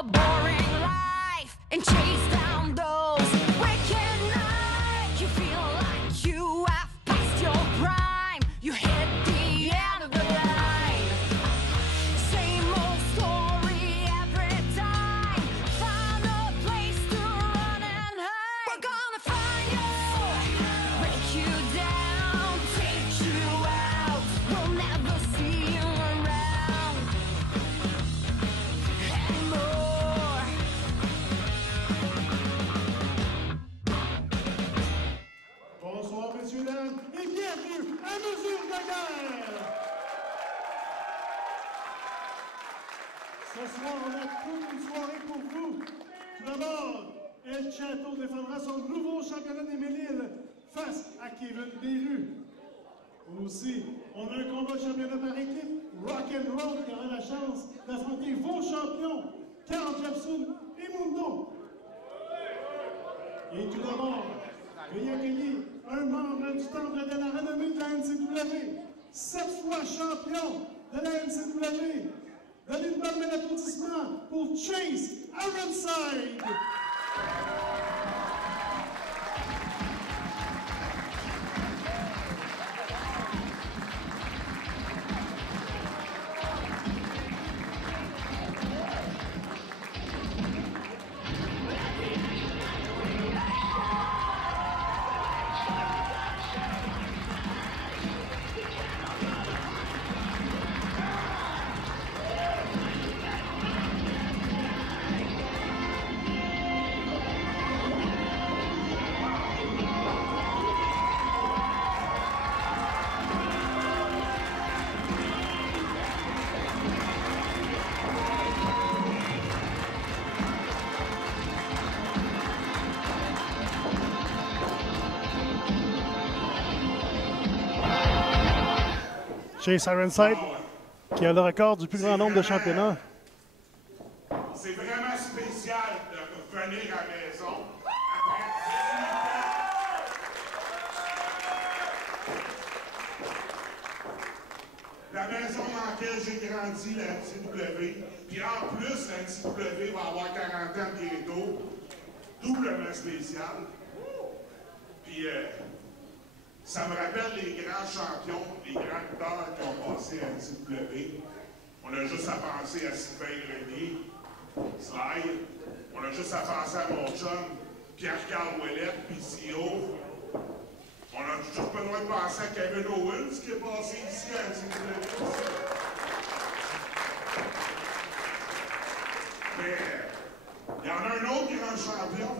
your boring life and chase down those wicked nights. You feel like you have passed your prime. You hit the end of the line. Same old story every time. Find a place to run and hide. We're gonna find you, break you down, take you out. We'll never see you around anymore. Bonsoir, messieurs, dames, et bienvenue à Mesure de guerre! Ce soir, on a toute une soirée pour vous. Tout d'abord, El Chato défendra son nouveau championnat des Méliles face à Kevin Desrues. Aussi, on a un combat de championnat par équipe, Rock'n'Roll, qui aura la chance d'affronter vos champions, Carl Jepson et Mundo. Et tout d'abord, veuillez accueillir un membre du temple de la renommée de la NCW, 7 fois champion de la NCW. Donnez une bonne main d'applaudissement pour Chase Ironside. Chase Ironside, qui a le record du plus grand nombre de championnats. C'est vraiment spécial de revenir à la maison après 18 ans. La maison dans laquelle j'ai grandi, la NCW. Puis en plus, la NCW va avoir 40 ans bientôt. Doublement spécial. Puis ça me rappelle les grands champions, les grands lutteurs qui ont passé à NCW. On a juste à penser à Sylvain Grenier, Sly. On a juste à penser à mon chum, Pierre-Carl Ouellette, PCO. On a juste besoin de penser à Kevin Owens qui est passé ici à NCW. Mais il y en a un autre grand champion.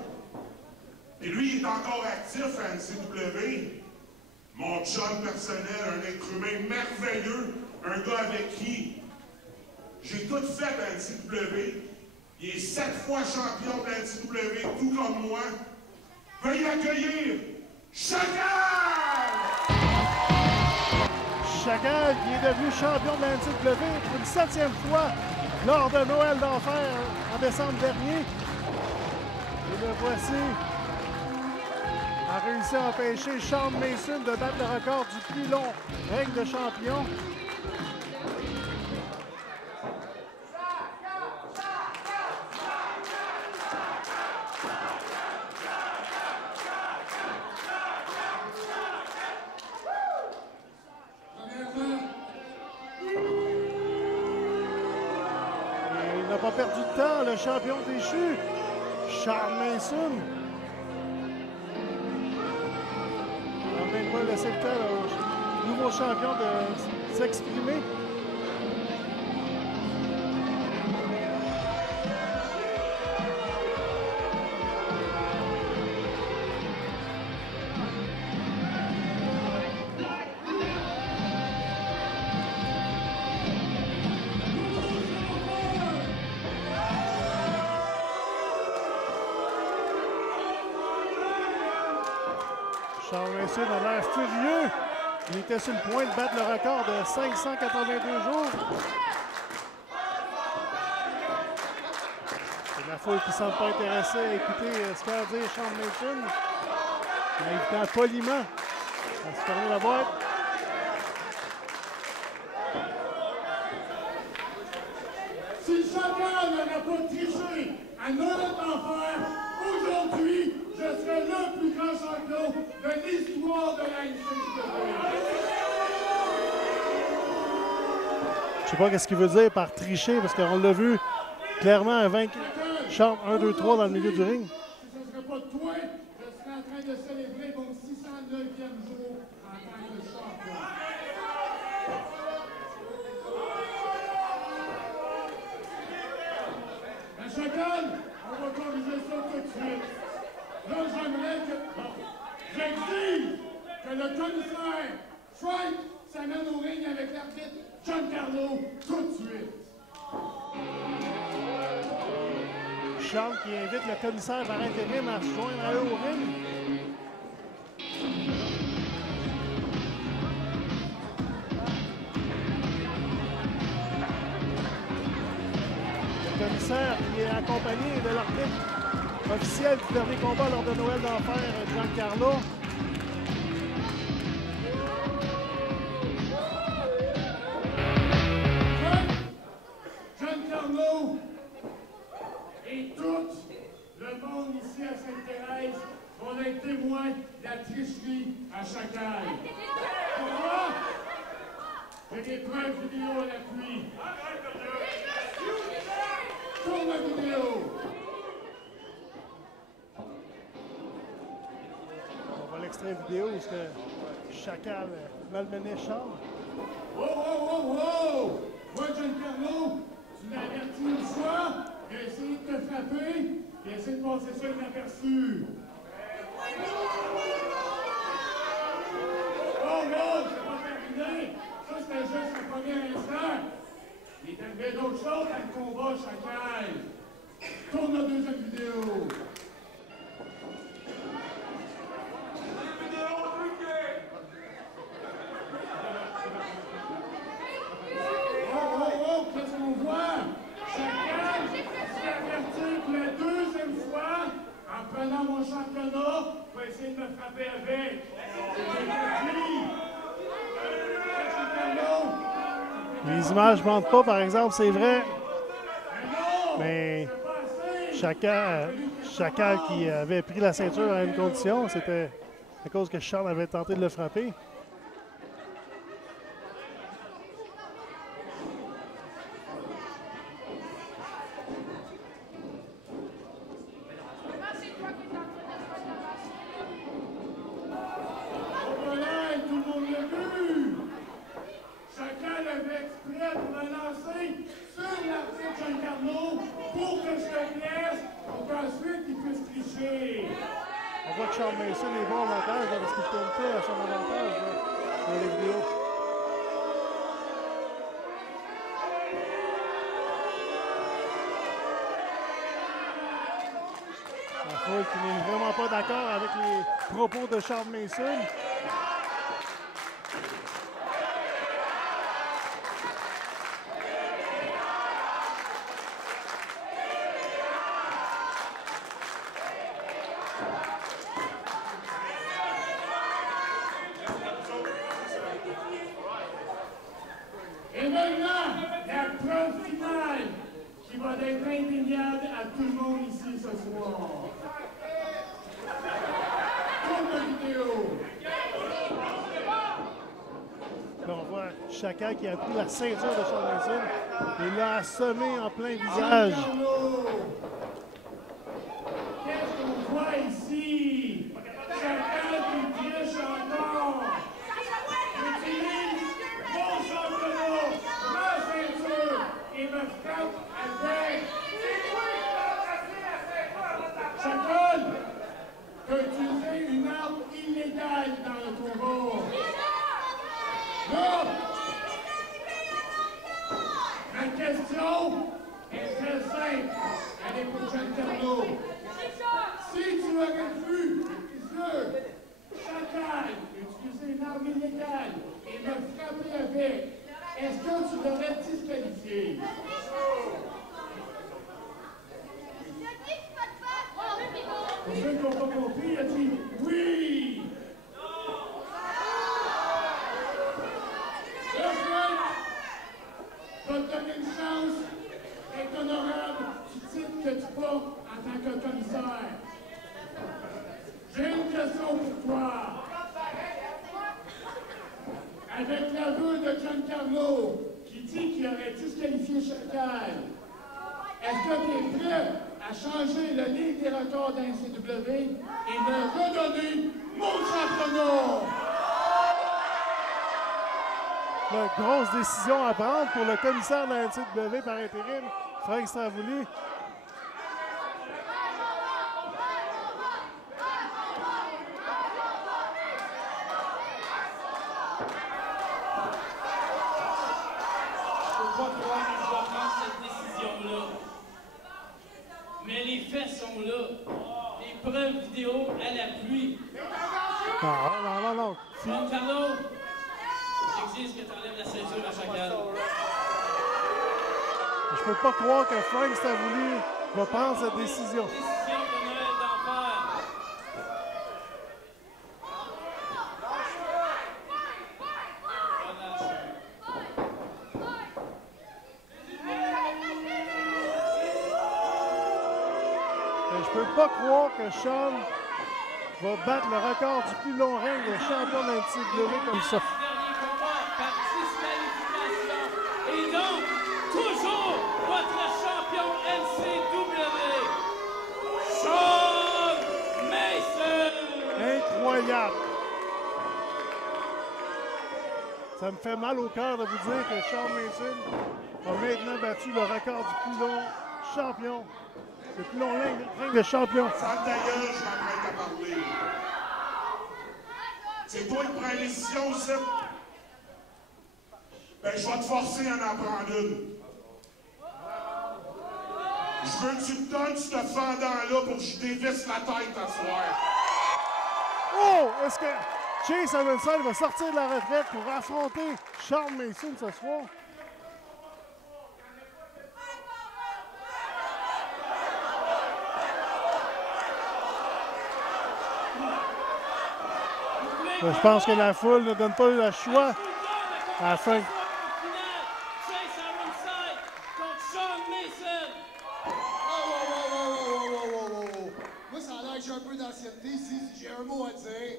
Et lui, il est encore actif à NCW. Mon chum personnel, un être humain merveilleux, un gars avec qui j'ai tout fait à NCW. Il est 7 fois champion de la NCW, tout comme moi. Veuillez accueillir Chagall! Chagall, qui est devenu champion de la NCW pour une 7e fois lors de Noël d'Enfer en décembre dernier. Et le voici, a réussi à empêcher Sean Mason de battre le record du plus long règne de champion. Et il n'a pas perdu de temps, le champion déchu, Sean Mason. On va laisser le temps au nouveau champion de s'exprimer. Sean Mason a l'air furieux. Il était sur le point de battre le record de 582 jours. C'est la foule qui ne semble pas intéressée à écouter ce qu'a à dire Sean Mason. En invitant poliment à se fermer la boîte. Si chacun n'aurait pas triché à Noël d'enfer, aujourd'hui, je serais le plus grand champion de l'histoire de la NCAA. Je sais pas ce qu'il veut dire par tricher, parce qu'on l'a vu clairement vaincre Charles 1, 2, 3 dans le milieu du ring. Si ce ne serait pas de toi, je serais en train de célébrer mon 609e jour en tant que champion. Mais chacun, on va corriger ça tout de suite. Là, j'aimerais que... Bon, j'exige que le commissaire Frank s'amène au ring avec l'arbitre Giancarlo tout de suite. Charles qui invite le commissaire par intérim à se joindre à eux au ring. Le commissaire qui est accompagné de l'arbitre officiel du dernier combat lors de Noël d'enfer, Giancarlo. Giancarlo et tout le monde ici à Sainte-Thérèse vont être témoins de la tricherie à Chacal. Pourquoi? J'ai des preuves vidéo à l'appui. Tourne la vidéo. On voit l'extrait vidéo où Chacal malmenait Charles. Oh, oh, oh, oh! Moi, Giancarlo, tu l'as averti une fois, il a essayé de te frapper, il a essayé de passer ça inaperçu. Oh non, c'est pas terminé! Ça, c'était juste le premier instant. Il est arrivé d'autres choses dans le combat, Chacal. Tourne la deuxième vidéo. Qu'est-ce qu'on voit? Chacal s'est averti pour la deuxième fois, en prenant mon championnat, pour essayer de me frapper avec. Les images ne mentent pas, par exemple, c'est vrai. Mais Chacal qui avait pris la ceinture à une condition, c'était à cause que Charles avait tenté de le frapper. On voit que Charles Mason est bon au montage parce qu'il tourne pas à son avantage dans les vidéos. La foule qui n'est vraiment pas d'accord avec les propos de Charles Mason. Et maintenant, la preuve finale qui va être indéniable à tout le monde ici ce soir. Tourne la vidéo. Là, on voit Chacal qui a pris la ceinture de Charles Mason et l'a assommé en plein visage. Qu'est-ce qu'on voit ici? Chacal qui triche encore. Utilise mon championnat, ma ceinture et me frappe avec. Chacal, tu as utilisé une arme illégale dans le combat. Non! Ma question est très simple avec le Giancarlo. Si tu aurais vu que Chacal utiliser une arme illégale et me frapper avec, est-ce que tu l'aurais disqualifié? Pour ceux qui n'ont pas compris, il a dit oui! Là, Frank, je vais te donner une chance d'être est-ce que tu es prêt à changer le livre des records de la NCW et me redonner mon championnat? Une grosse décision à prendre pour le commissaire de la NCW par intérim, Frank Stavouli. Mais les faits sont là. Les preuves vidéo à l'appui. Non. Carlo, j'exige que tu enlèves la ceinture à Chacal. Je peux pas croire que Frank Stavouli va prendre cette décision. Décision de Noël d'enfer. Je peux pas croire que Sean va battre le record du plus long règne de champion de la NCW comme ça. Dernier combat par disqualification. Et donc, toujours votre champion NCW, Sean Mason! Incroyable! Ça me fait mal au cœur de vous dire que Sean Mason a maintenant battu le record du plus long champion. Le plus long règne de champion. Ferme ta gueule, je m'apprête à parler. C'est toi qui prends la décision aussi. Ben, je vais te forcer à en prendre une. Je veux que tu te donnes ce fendant-là pour que je dévisse la tête ce soir. Oh! Est-ce que Chase Ironside va sortir de la retraite pour affronter Sean Mason ce soir? Je pense que la foule ne donne pas le choix à Frank. Chase Ironside contre Sean Mason. Oh. Moi, ça a l'air que j'ai un peu d'ancienneté ici, si j'ai un mot à dire.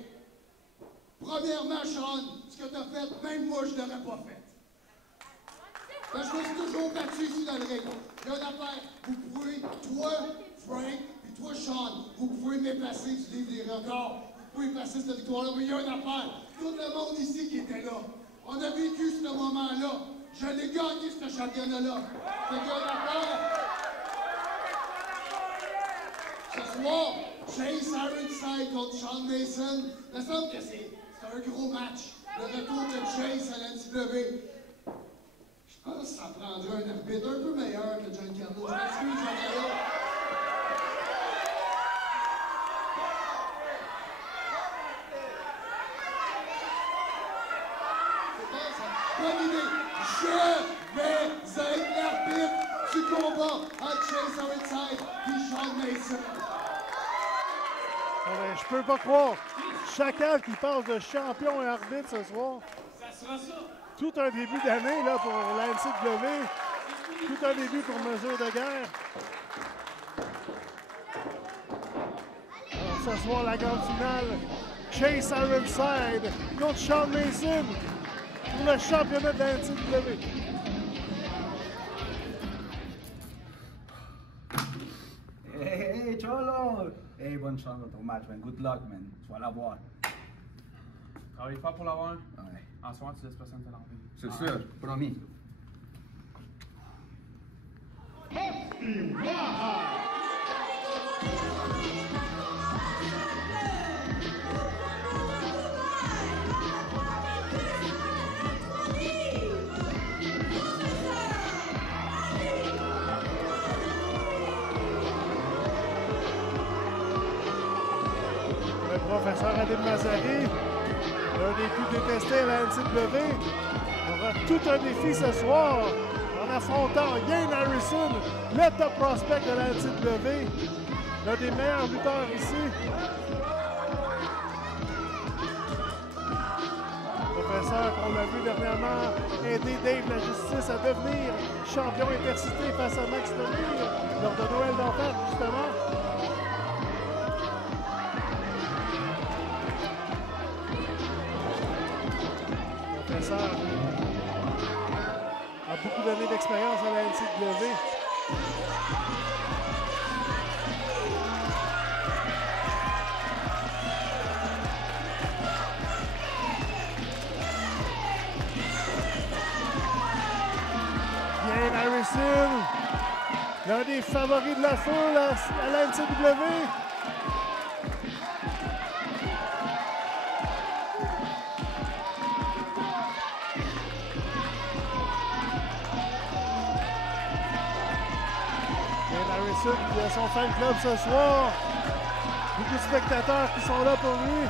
Premièrement, Sean, ce que t'as fait, même moi, je l'aurais pas fait. Ben, je me suis toujours battu ici dans le ring. Il y a une affaire, vous pouvez, toi, Frank, puis toi, Sean, vous pouvez m'effacer du livre des records. Vous pouvez passer cette victoire-là, mais il y a une affaire. Tout le monde ici qui était là. On a vécu ce moment-là. Je l'ai gagné, ce championnat-là. C'est qu'il y a une affaire. Ce soir, Chase Ironside contre Sean Mason. Il me semble que c'est un gros match. Le retour de Chase à la NCW. Je pense que ça prendrait un arbitre un peu meilleur que John Carlo. Je m'excuse, Jean-Mario. Bonne idée. Je vais être l'arbitre du combat entre Chase Ironside et Sean Mason. Je peux pas croire. Chacal qui passe de champion et arbitre ce soir. Ça sera ça. Tout un début d'année là pour la NCW. Tout un début pour mesure de guerre. Alors, ce soir, la grande finale. Chase Ironside contre Sean Mason pour le championnat de la NCW. Hey, Cholo! Hey, bonne chance dans ton match, man. Good luck, man. Tu vas l'avoir. Travaille fort pour l'avoir. Ouais. En soir, tu laisses personne te l'enlever. C'est sûr, promis. Le professeur Adib Mazari, l'un des plus détestés à la NCW, aura tout un défi ce soir en affrontant Ian Harrison, le top prospect de la NCW, l'un des meilleurs lutteurs ici. Le professeur, qu'on l'a vu dernièrement, aider Dave la Justice à devenir champion intercité face à Max Demir lors de Noël d'Enfer, justement. A beaucoup d'années d'expérience à la NCW. Bien Harrison, l'un des favoris de la foule à la NCW. Harrison qui a son fan club ce soir. Beaucoup de spectateurs qui sont là pour lui.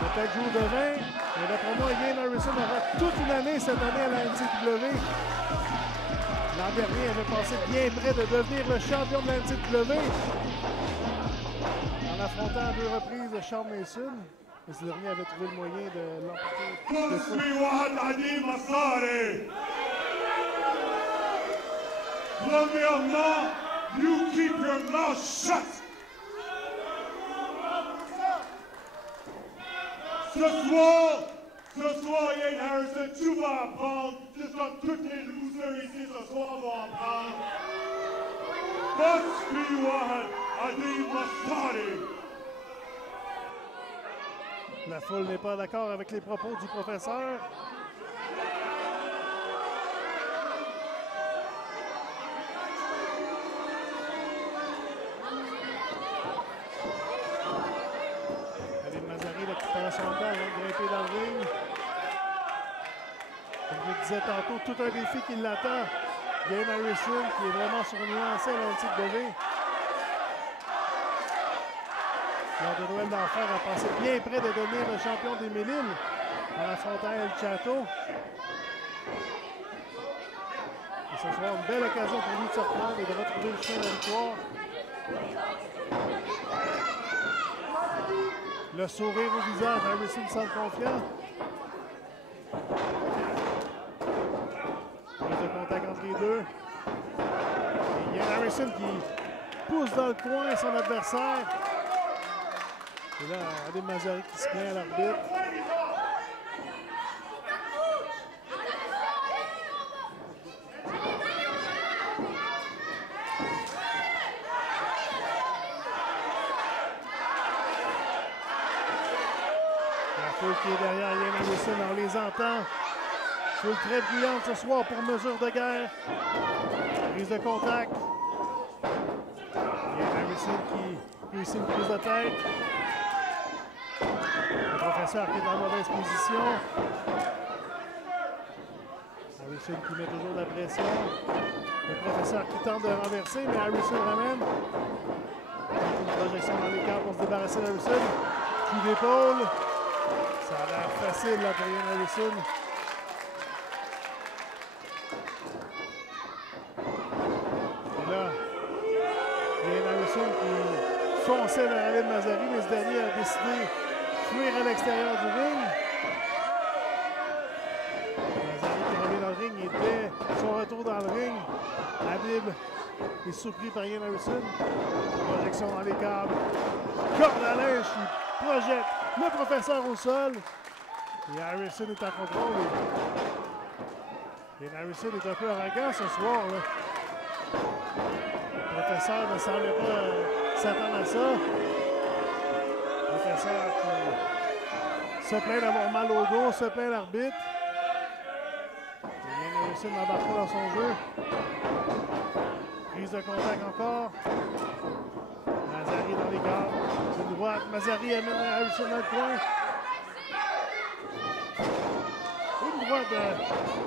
Peut-être jour de vin, mais d'après moi, Ian Harrison aura toute une année cette année à la NCW. L'an dernier, il avait passé bien près de devenir le champion de la NCW en affrontant à 2 reprises Sean Mason. Et ce dernier avait trouvé le moyen de l'emporter. Premièrement, you keep your mouth shut. Ce soir, Ian Harrison, tu vas apprendre, juste comme tous les losers ici ce soir vont apprendre. Must be one, Adi Masari. La foule n'est pas d'accord avec les propos du professeur. Aline Mazari là, qui prend son temps avant de grimper dans le ring. Comme je le disais tantôt, tout un défi qui l'attend. Ian Harrison qui est vraiment sur une lancée à l'NCW. Lors de Noël d'Enfer a passé bien près de devenir le champion des Mille-Îles en affrontant El Chato. Et ce soir, une belle occasion pour lui de se reprendre et de retrouver le chemin de la victoire. Le sourire au visage, Harrison semble confiant. Prise de contact entre les deux. Et Ian Harrison qui pousse dans le coin son adversaire. Et là, Aline Mazari qui se plaint à l'arbitre. La foule qui est derrière Ian Harrison, on les entend. Foule très brillante ce soir pour mesure de guerre. Prise de contact. Ian Harrison qui réussit une prise de tête. Le professeur qui est dans la mauvaise position. Harrison qui met toujours de la pression. Le professeur qui tente de renverser, mais Harrison ramène. Une projection dans les camps pour se débarrasser d'Harrison. Coup d'épaule. Ça a l'air facile là pour Ian Harrison. Et là, Ian Harrison qui fonçait vers Aline Mazari, mais ce dernier a décidé fuir à l'extérieur du ring. Mazari qui revient dans le ring et dès son retour dans le ring, Habib est surpris par Ian Harrison. Projection dans les câbles. Corde à linge qui projette le professeur au sol. Et Harrison est en contrôle. Et Harrison est un peu arrogant ce soir. Là. Le professeur ne semblait pas s'attendre à ça. Le professeur qui se plaint d'avoir mal au dos, se plaint l'arbitre. Ian Harrison n'embarque pas dans son jeu. Prise de contact encore. Mazari dans les gardes. Une droite. Mazari amène Harrison dans le coin. Une droite de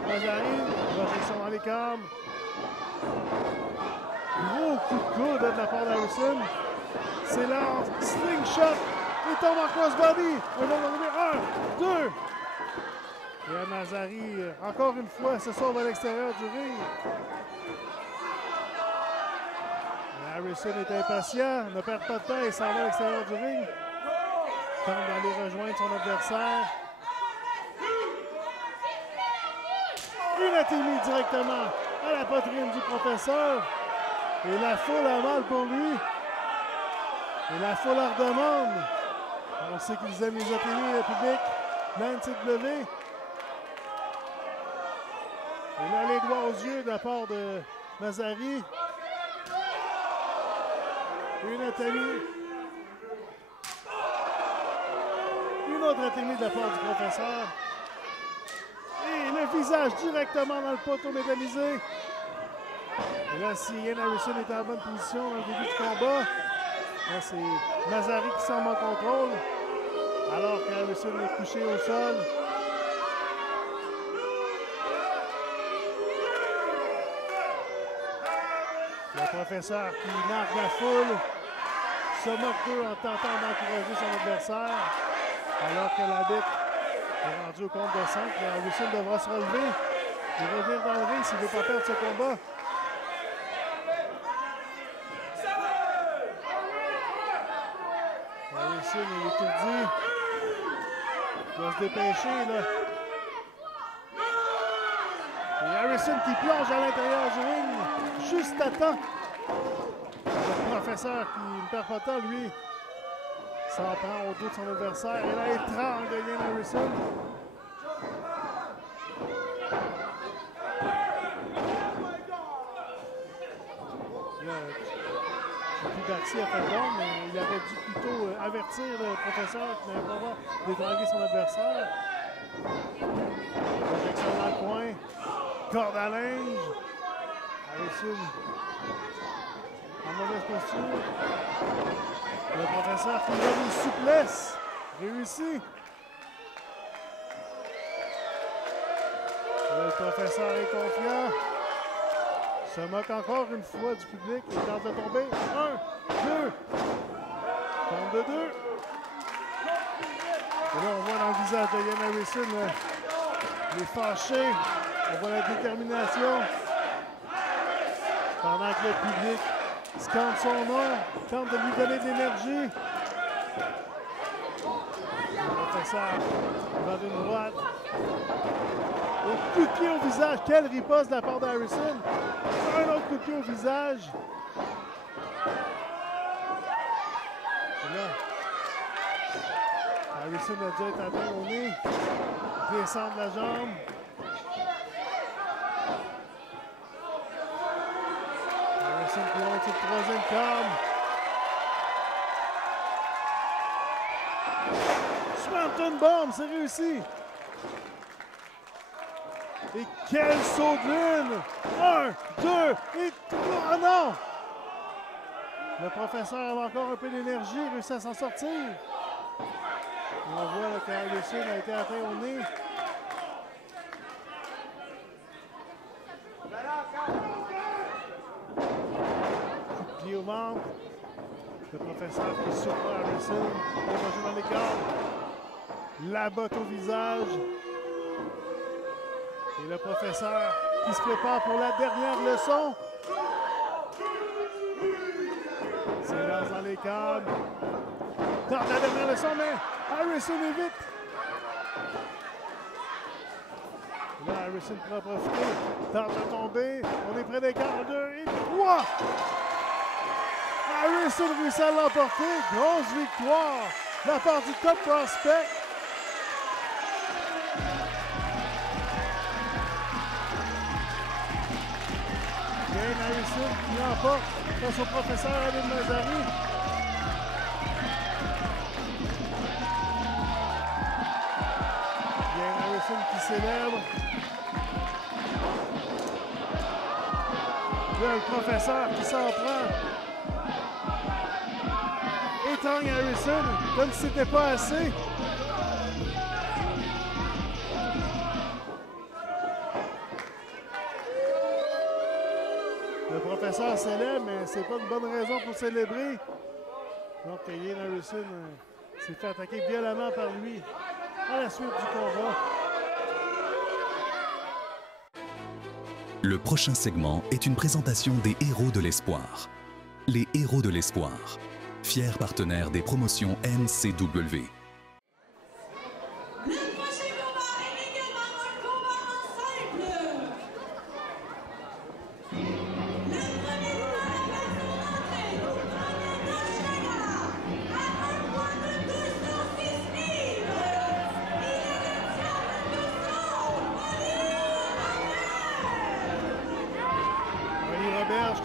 Mazari. Projection dans les câbles. Gros coup de coude de la part d'Harrison. S'élance. Slingshot. Il tombe en crossbody. Un, deux. Et Mazari, encore une fois, se sauve à l'extérieur du ring. Harrison est impatient, ne perd pas de temps et s'en va à l'extérieur du ring. Tente d'aller rejoindre son adversaire. Une attaque directement à la poitrine du professeur. Et la foule a mal pour lui. Et la foule en redemande. On c'est qu'ils aiment les ateliers, le public. La NCW. Et là, les doigts aux yeux de la part de Mazari. Une atelier. Une autre atelier de la part du professeur. Et le visage directement dans le poteau métallisé. Et là, si Ian Harrison est en bonne position dans le début du combat, là, c'est Mazari qui semble en contrôle, alors qu'Harrison est couché au sol. Le professeur qui marque la foule se moque d'eux en tentant d'encourager son adversaire, alors que l'arbitre est rendu au compte de 5. Harrison devra se relever et revenir dans le ring s'il ne veut pas perdre ce combat. Harrison est étourdi. Il doit se dépêcher là. Et Harrison qui plonge à l'intérieur du ring, juste à temps. Le professeur qui ne perd pas de temps, lui, s'en prend au dos de son adversaire. Et là, il étrangle Ian Harrison. Darcy a fait le bon, mais il aurait dû plutôt avertir le professeur qui n'avait pas le droit d'étrangler son adversaire. Projection dans le coin. Corde à linge. Harrison en mauvaise posture. Le professeur qui donne une souplesse. Réussi. Le professeur est confiant. Se moque encore une fois du public. Il tente de tomber. 1, 2. Tombe de 2. Et là, on voit dans le visage de Ian Harrison il est fâché. On voit la détermination. Pendant que le public scande son nom, tente de lui donner de l'énergie. Le professeur va d'une droite. Un coup de pied au visage. Quelle riposte de la part d'Harrison. Un autre coup de pied au visage. Et là, Harrison a déjà été atteint au nez. Descendre la jambe. Harrison qui monte sur le troisième câble. Swanton Bomb, c'est réussi. Et quel saut de lune! 1, 2 et 3. Oh non! Le professeur avait encore un peu d'énergie, il réussit à s'en sortir. Et on voit que Harrison a été atteint au nez. Coup de pied au ventre. Le professeur qui surprend Harrison. Il va jouer dans les cordes. La botte au visage. Et le professeur qui se prépare pour la dernière leçon. Silence dans les câbles. Tente la dernière leçon, mais Harrison évite. Et là, Harrison pourra profiter. Tente de tomber. On est près des câbles. 2 et 3. Harrison réussit à l'emporter. Grosse victoire de la part du Top Prospect. Ian Harrison qui l'emporte face au professeur Amin Mazari. Ian Harrison qui célèbre. Là, le professeur qui s'en prend. Étrangle Harrison comme si c'était pas assez. Le professeur célèbre, mais c'est pas une bonne raison pour célébrer. Donc, Ian Harrison s'est fait attaquer violemment par lui à la suite du combat. Le prochain segment est une présentation des Héros de l'Espoir. Les Héros de l'Espoir, fiers partenaires des promotions NCW.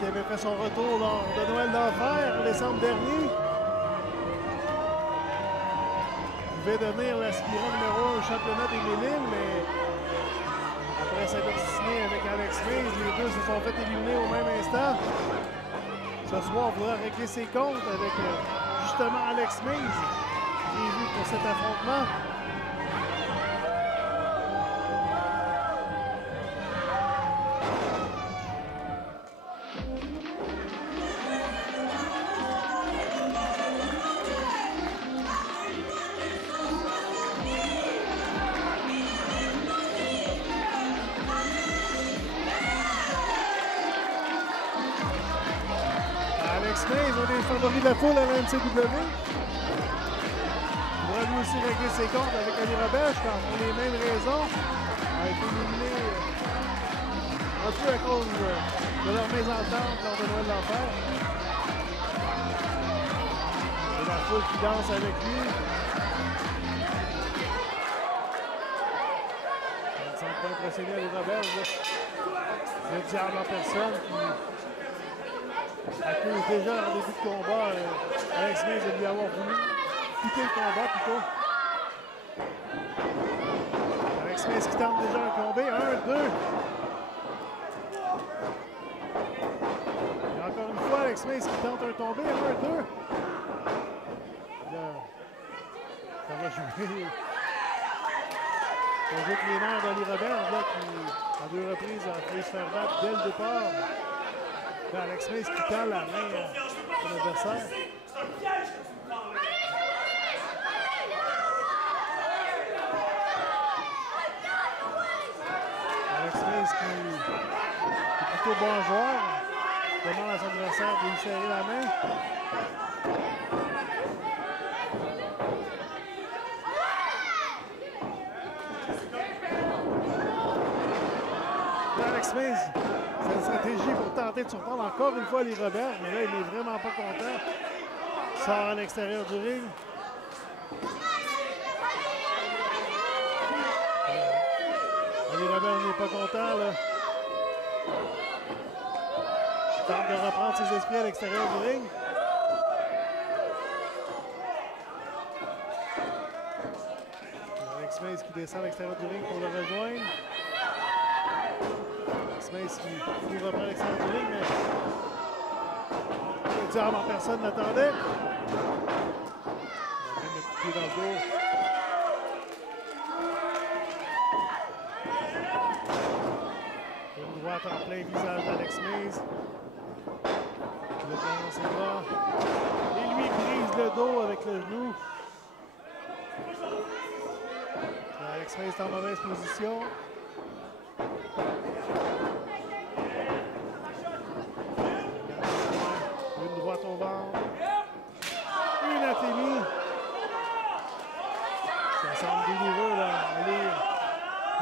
avait fait son retour lors de Noël d'Enfer en décembre dernier. Il pouvait devenir l'aspirant numéro 1 au championnat des Méliles, mais après s'être obstiné avec Alex Mays, les deux se sont fait éliminer au même instant. Ce soir, on voudra régler ses comptes avec justement Alex Mays, qui est vu pour cet affrontement. Alex Mays, un des favoris de la foule à la NCW. Il pourra lui aussi régler ses comptes avec Ali Roberge pour les mêmes raisons. A été éliminé un peu à cause de leur mésentente lors de Noël d'Enfer. Et la foule qui danse avec lui. 25 points procédés à Ali Roberge. Le diable en personne qui accuse déjà en début de combat Alex Mays de lui avoir voulu quitter le combat plutôt. Alex Mays qui tente déjà un combat. 1, 2. Et encore une fois, Alex Mays qui tente un tombé. 1, 2. Là, ça va jouer. On joue les nerfs d'Ali Roberge là, qui, en 2 reprises, a failli se faire battre dès le départ. Là, Alex Mays qui tend la main à son adversaire. Alex Mays qui est plutôt bon joueur. Demande à son adversaire de lui serrer la main. Alex Mays, c'est une stratégie pour tenter de surprendre encore une fois Ali Roberge, mais là, il n'est vraiment pas content. Il sort à l'extérieur du ring. Ali Roberge n'est pas content, là. Il tente de reprendre ses esprits à l'extérieur du ring. Alex Mays qui descend à l'extérieur du ring pour le rejoindre. Alex Mays qui reprend l'extérieur du ring, mais le diable en personne l'attendait. Il va mettre le pied dans le dos. Une droite en plein visage d'Alex Mays. Il le prend dans ses bras. Et lui brise le dos avec le genou. Alex Mays est en mauvaise position. Une droite au ventre. Une athémie. Ça semble douloureux là, à lire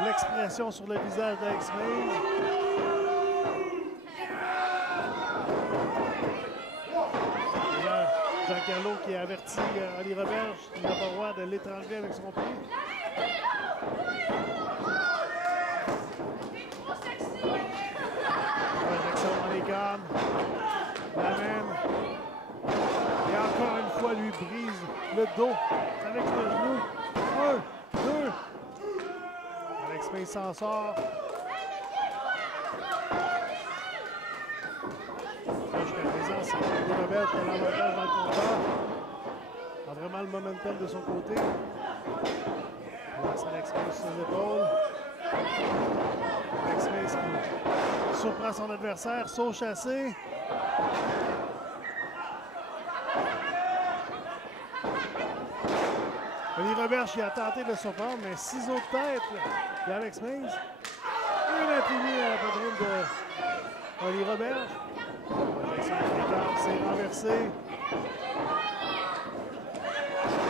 l'expression sur le visage d'Alex Mays. Et là, Jean Carlo qui a averti Ali Roberge qu'il n'a pas le droit de l'étrangler avec son pied. Projection dans les cornes. L'amène. Et encore une fois, lui brise le dos avec le genou. 1, 2. Alex Mays s'en sort. Jusqu'à présent, c'est Ali Roberge qui a l'avantage dans le combat. A vraiment le momentum de son côté. Laisse Alex Mays sur ses épaules. Alex Mays qui surprend son adversaire, saut chassé. Ali Roberge qui a tenté de le surprendre, mais ciseaux de tête d'Alex Mays. Une atténuée à la poitrine de Ali Roberge. C'est renversé.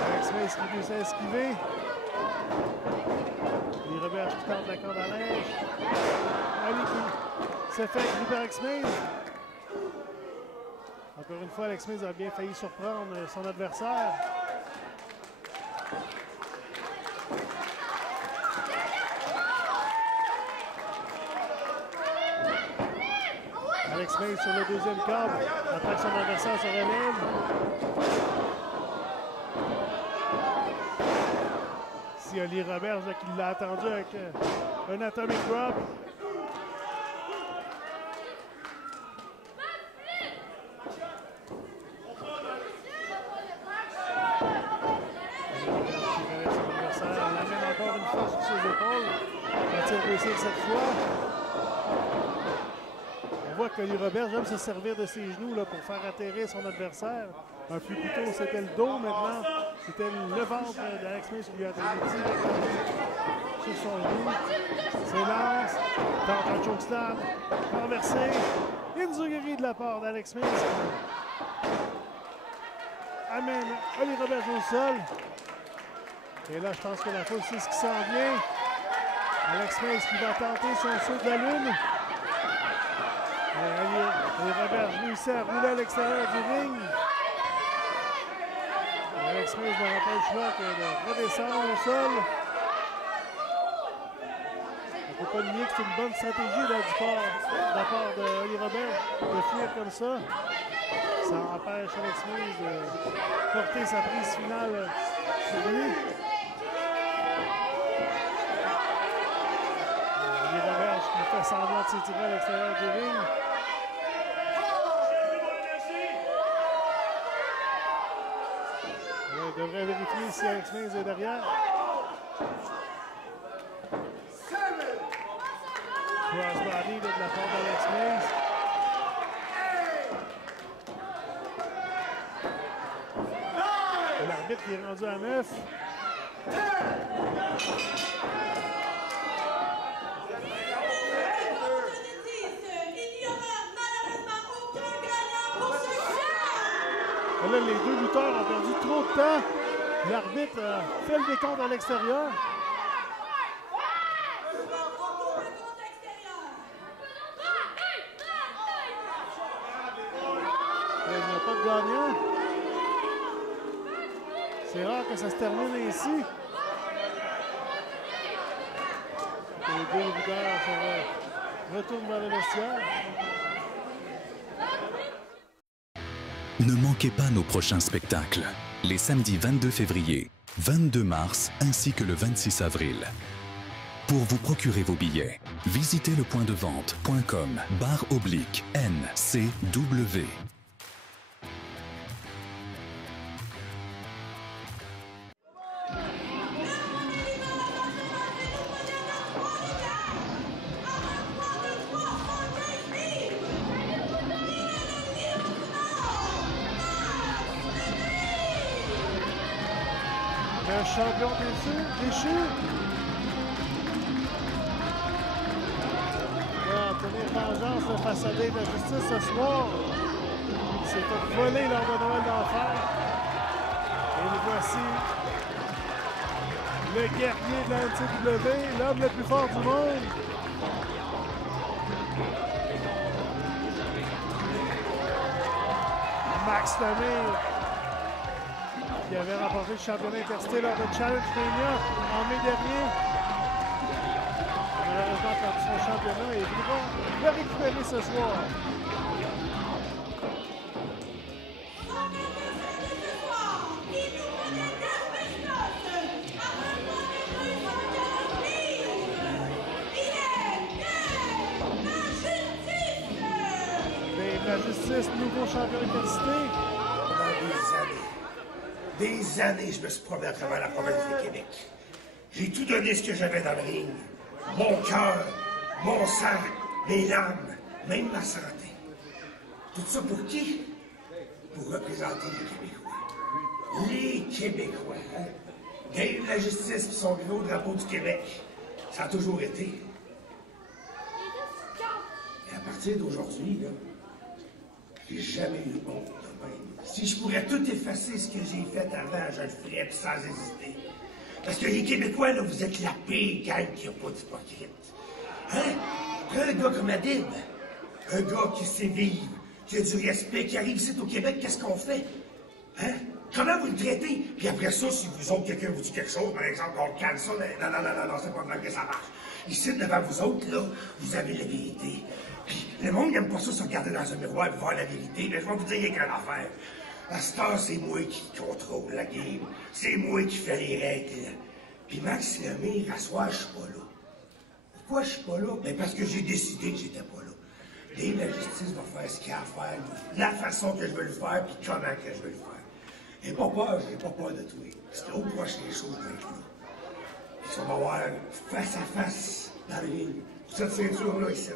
Alex Mays qui réussit à esquiver. Ali Roberge qui tente la corde à linge. Ali qui s'est fait gripper Alex Mays. Encore une fois, Alex Mays a bien failli surprendre son adversaire. Alex May sur le deuxième câble, après que son adversaire se relève. Ici, Oli Roberge qui l'a attendu avec un Atomic Drop. Cette fois, on voit que Oli Roberge aime se servir de ses genoux là, pour faire atterrir son adversaire. Un peu plus tôt, c'était le dos. Maintenant, c'était le ventre d'Alex May qui lui a atterri sur son genou. S'élance, tente un chokeslam, renversé. Enziguri de la part d'Alex May. Amène Oli Roberge au sol. Et là, je pense que la foule sait ce qui s'en vient. Alex May qui va tenter son saut de la lune. Oli Roberge réussit à rouler à l'extérieur du ring. Alex May n'aura pas le choix que de redescendre au sol. On ne peut pas nier que c'est une bonne stratégie de la part de Oli Roberge de fuir comme ça. Ça empêche Alex May de porter sa prise finale sur lui. Oli Roberge qui fait semblant de s'étirer à l'extérieur du ring. Il devrait vérifier si Alex May est derrière. Crossbody de la part d'Alex May. L'arbitre qui est rendu à 9. Là, les deux lutteurs ont perdu trop de temps. L'arbitre fait le décompte à l'extérieur. Il n'y a pas de gagnant. C'est rare que ça se termine ainsi. Les deux lutteurs retournent vers le vestiaire. Ne manquez pas nos prochains spectacles, les samedis 22 février, 22 mars ainsi que le 26 avril. Pour vous procurer vos billets, visitez lepointdevente.com/NCW. Le champion déchu. Va obtenir vengeance face à Dave la Justice ce soir. Il s'est fait voler lors de Noël d'Enfer. Et nous voici le guerrier de la NCW, l'homme le plus fort du monde. Max Lemire, qui avait remporté le championnat intercité lors de Challenge Mania en mai dernier. Malheureusement, perdu son championnat et ils vont le récupérer ce soir. Dave la Justice, nouveau champion intercité. Des années, je me suis promené à travers la province de Québec. J'ai tout donné ce que j'avais dans le ring. Mon cœur, mon sang, mes larmes, même ma santé. Tout ça pour qui? Pour représenter les Québécois. Les Québécois, hein? Dave la Justice qui sont venus au drapeau du Québec. Ça a toujours été. Et à partir d'aujourd'hui, là, j'ai jamais eu honte de même. Si je pourrais tout effacer ce que j'ai fait avant, je le ferais sans hésiter. Parce que les Québécois, là, vous êtes la pire gang qui n'a pas d'hypocrite. Hein? Un gars comme Adib, un gars qui sait vivre, qui a du respect, qui arrive ici au Québec, qu'est-ce qu'on fait? Hein? Comment vous le traitez? Puis après ça, si vous autres, quelqu'un vous dit quelque chose, par exemple, on calme ça, non, c'est pas mal que ça marche. Ici, devant vous autres, là, vous avez la vérité. Puis le monde n'aime pas ça se regarder dans un miroir et voir la vérité, mais je vais vous dire qu'une affaire. À cette heure, c'est moi qui contrôle la game. C'est moi qui fais les règles. Puis Max Lemire, à soir, je suis pas là. Pourquoi je suis pas là? Ben parce que j'ai décidé que j'étais pas là. Et la justice va faire ce qu'il y a à faire, la façon que je veux le faire, puis comment que je veux le faire. J'ai pas peur de tout. Parce que au prochain les choses vont être là. Puis ça va avoir face à face dans le ring. Cette ceinture-là ici.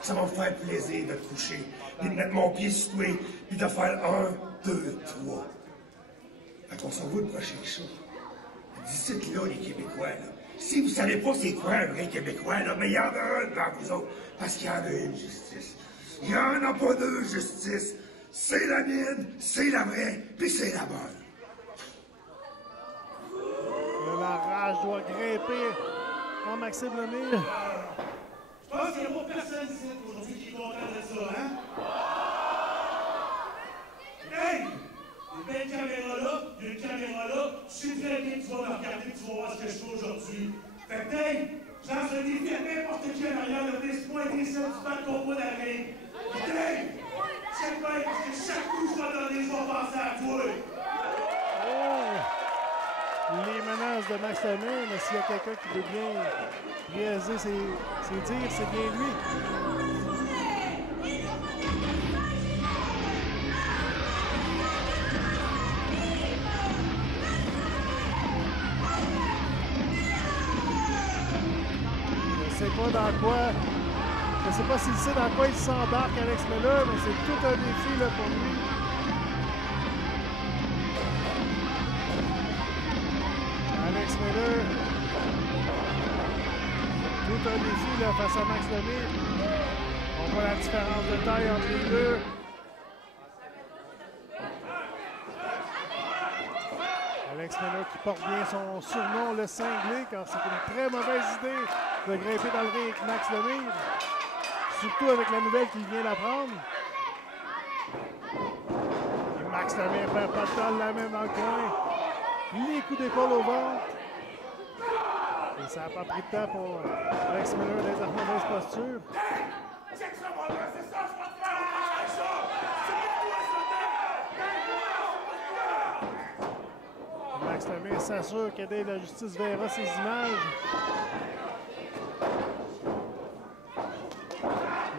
Ça va me faire plaisir de te coucher, puis de mettre mon pied sur toi, puis de faire 1, 2, 3. Fait qu'on s'en va le prochain show. D'ici là, les Québécois, là. Si vous savez pas c'est quoi un vrai Québécois, là, mais il y en a un devant vous autres, parce qu'il y en a une justice. Il n'y en a pas deux justices. C'est la mienne, c'est la vraie, puis c'est la bonne. La rage doit grimper en Maxime Lemire. Je pense qu'il n'y a pas personne ici aujourd'hui qui est content de ça, hein? Hey! Il y a une caméra là, il y a une caméra là. Je sais très bien que tu vas me regarder, que tu vas voir ce que je fais aujourd'hui. Fait que, hey, j'en ai défi à n'importe qui en arrière, le laisse-moi aider ça, tu bats le combat d'arrêt. Hey! Check bien, parce que chaque coup que je vais donner, je vais penser à toi. Oh! Les menaces de Max Lemire, mais s'il y a quelqu'un qui veut bien réaliser ses tirs, c'est bien lui. Je sais pas s'il sait dans quoi il s'embarque, Alex Miller, mais c'est tout un défi là, pour lui. Alex Miller, tout un défi là, face à Max Lemire. On voit la différence de taille entre les deux. Alex Miller qui porte bien son surnom, le cinglé, car c'est une très mauvaise idée de grimper dans le ring avec Max Lemire. Surtout avec la nouvelle qu'il vient d'apprendre. Max Lemire perd pas de temps, la même dans le coin. Les coups d'épaule au ventre. Et ça n'a pas pris de temps pour Alex Miller d'être en mauvaise posture. Max Lemire s'assure que dès la justice verra ces images.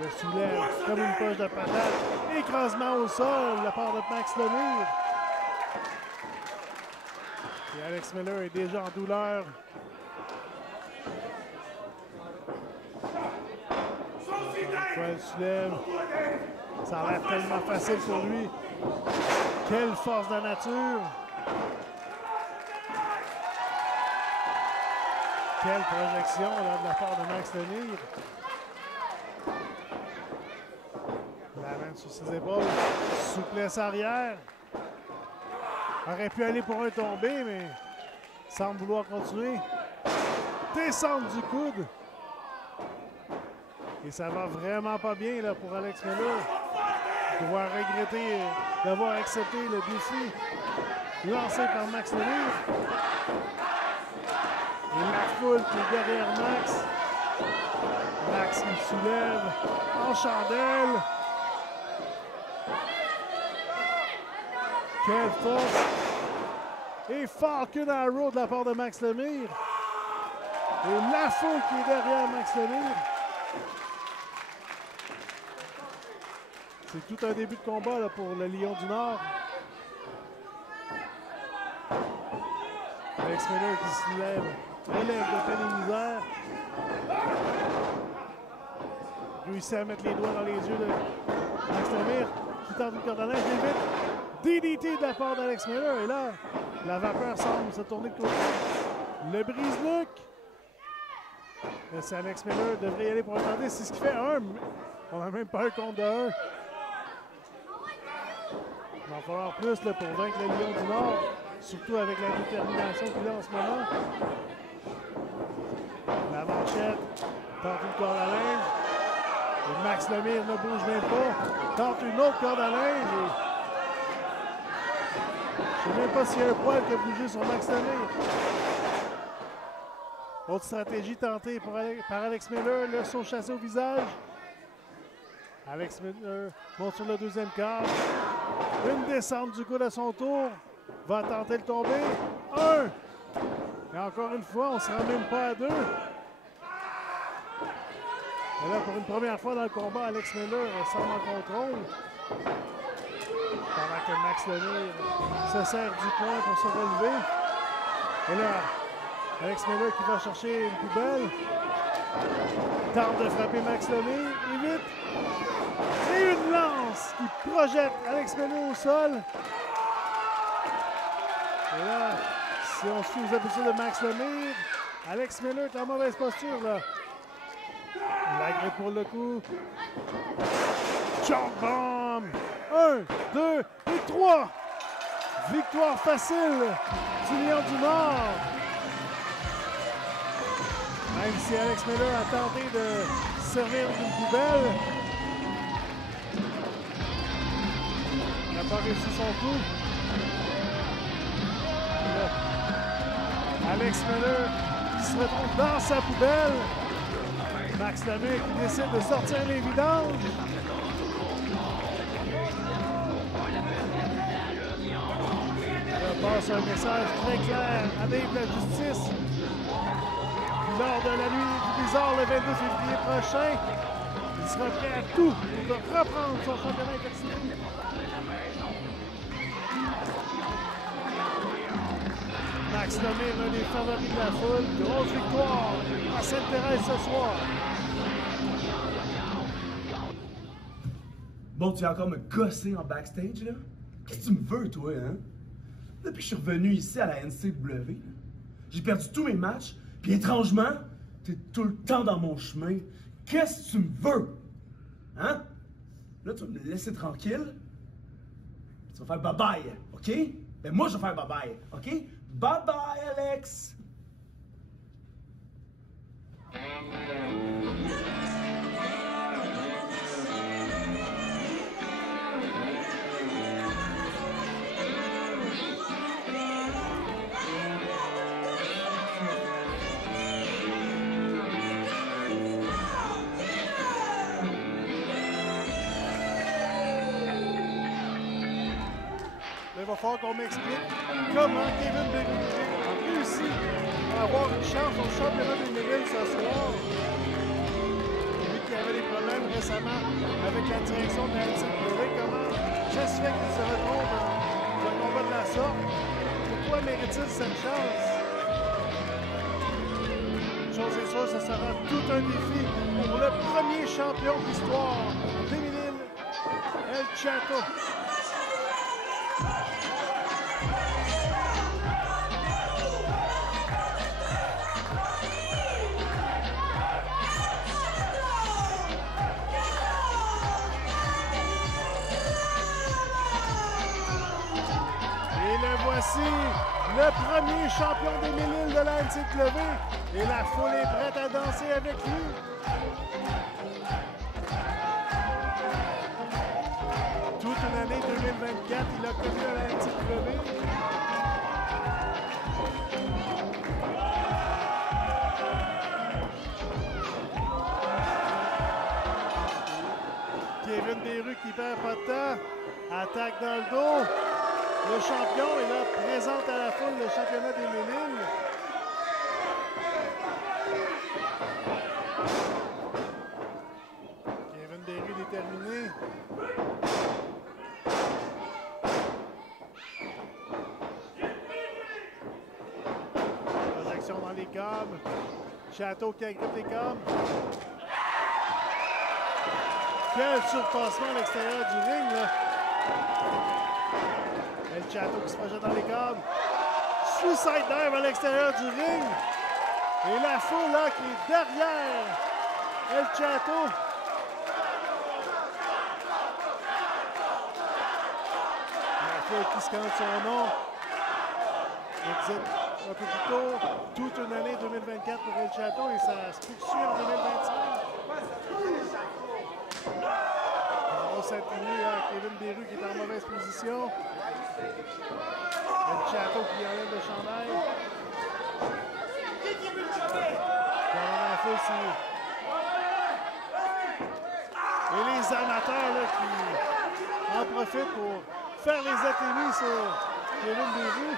Le soulève comme une poche de patate. Écrasement au sol de la part de Max Lemire. Et Alex Miller est déjà en douleur. Une fois, il soulève. Ça a l'air tellement facile pour lui. Quelle force de nature. Quelle projection là, de la part de Max Lemire. La main sur ses épaules. Souplesse arrière. Aurait pu aller pour un tombé, mais semble vouloir continuer. Descendre du coude. Et ça va vraiment pas bien là, pour Alex Miller. Il doit regretter d'avoir accepté le défi lancé par Max Lemire. Et la foule qui est derrière Max. Max qui soulève en chandelle. Quelle force! Et Falcon Arrow de la part de Max Lemire. Et la foule qui est derrière Max Lemire. C'est tout un début de combat là, pour le Lion du Nord. Alex Miller qui se lève, relève de peine et misère. Réussit à mettre les doigts dans les yeux de Max Lemire qui tente une corde à linge, vite. DDT de la part d'Alex Miller. Et là, la vapeur semble se tourner de côté. Le brise-luc. C'est Alex Miller devrait y aller pour un tenter. C'est ce qui fait un. On n'a même pas un compte de 1. Il va en falloir plus là, pour vaincre le Lion du Nord. Surtout avec la détermination qu'il a en ce moment. La manchette tente une corde à linge. Et Max Lemire ne bouge même pas. Tente une autre corde à linge. Et je ne sais même pas s'il y a un poil qui a bougé sur Max Lemire. Autre stratégie tentée par Alex Miller, le saut chassé au visage. Alex Miller monte sur le deuxième quart. Une descente du coude à son tour. Va tenter de tomber. 1. Et encore une fois, on ne se rend même pas à 2. Et là, pour une première fois dans le combat, Alex Miller semble en contrôle. Pendant que Max Lemire se sert du point pour se relever. Et là, Alex Miller qui va chercher une poubelle. Tente de frapper Max Lemire. Et vite. Et une lance qui projette Alex Miller au sol. Et là, si on suit les habitudes de Max Lemire, Alex Miller est en mauvaise posture là. La grippe pour le coup. Choke bomb! 1, 2 et 3! Victoire facile du Lion du Nord. Même si Alex Miller a tenté de servir d'une poubelle, il n'a pas réussi son coup. Alex Miller qui se retrouve dans sa poubelle. Max Lemire qui décide de sortir les vidanges. Il passe un message très clair à Dave la Justice. Lors de la nuit du bizarre le 22 février prochain, il sera prêt à tout pour reprendre son championnat intercité. Max Lemire, un des favoris de la foule. Grosse victoire à Sainte-Thérèse ce soir. Bon, tu viens encore me gosser en backstage, là? Qu'est-ce que tu me veux, toi, hein? Depuis que je suis revenu ici à la NCW, j'ai perdu tous mes matchs, puis étrangement, t'es tout le temps dans mon chemin. Qu'est-ce que tu me veux? Hein? Là, tu vas me laisser tranquille. Tu vas faire bye-bye, OK? Ben moi, je vais faire bye-bye, OK? Bye-bye, Alex! Il va falloir qu'on m'explique comment Kevin Bégoulier a réussi à avoir une chance au championnat des Mévilles ce soir. Lui qui avait des problèmes récemment avec la direction de la NCW, comment ça se fait qu'il se retrouve dans un combat de la sorte? Pourquoi mérite-t-il cette chance? Une chose est sûre, ce sera tout un défi pour le premier champion de l'histoire des Mévilles, El Chato. Voici le premier champion des Mévilles de la NCW et la foule est prête à danser avec lui. Toute une année 2024, il a connu à la NCW. Kevin Beru qui perd pas de temps, attaque dans le dos. Le champion est là, présente à la foule le championnat des Mévilles. Kevin Beru déterminé. Projection dans les câbles. Chateau qui agrippe les câbles. Quel surpassement à l'extérieur du ring, là. El Chato qui se projette dans les câbles. Suicide dive à l'extérieur du ring. Et la foule là qui est derrière El Chato. La foule qui scande son nom. On disait un peu plus tôt, toute une année 2024 pour El Chato et ça se poursuit en 2025. On s'appuie à Kevin Beru qui est en mauvaise position. El Chato qui enlève le chandail. Dans la foule, et les les amateurs là, qui en profitent pour faire les atterris sur Kevin Béru.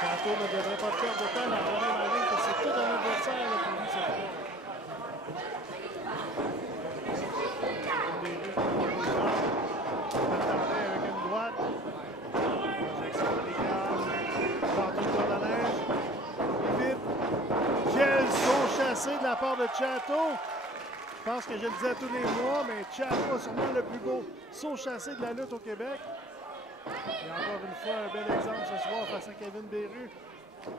Chateau ne devrait pas perdre de temps à revenir dans la ligne parce que c'est tout un adversaire là, pour lui cette fois. Avec une droite. Projection décale. Partout le corps de neige. Vite. Quel saut chassé de la part de Chateau. Je pense que je le disais tous les mois, mais Chateau a sûrement le plus beau saut chassé de la lutte au Québec. Et encore une fois, un bel exemple ce soir face à Kevin Béru. Une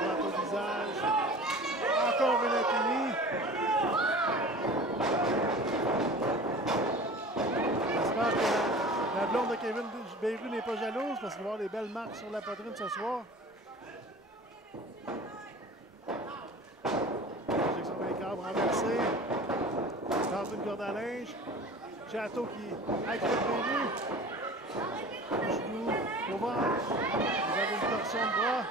droite au visage. Encore une atténie. J'espère que la blonde de Kevin Béru n'est pas jalouse parce qu'il va avoir des belles marques sur la poitrine ce soir. Projection des câbles renversée. Dans une corde à linge. Chateau qui accroche Béru. Genou au ventre. Vous avez une torsion de bras.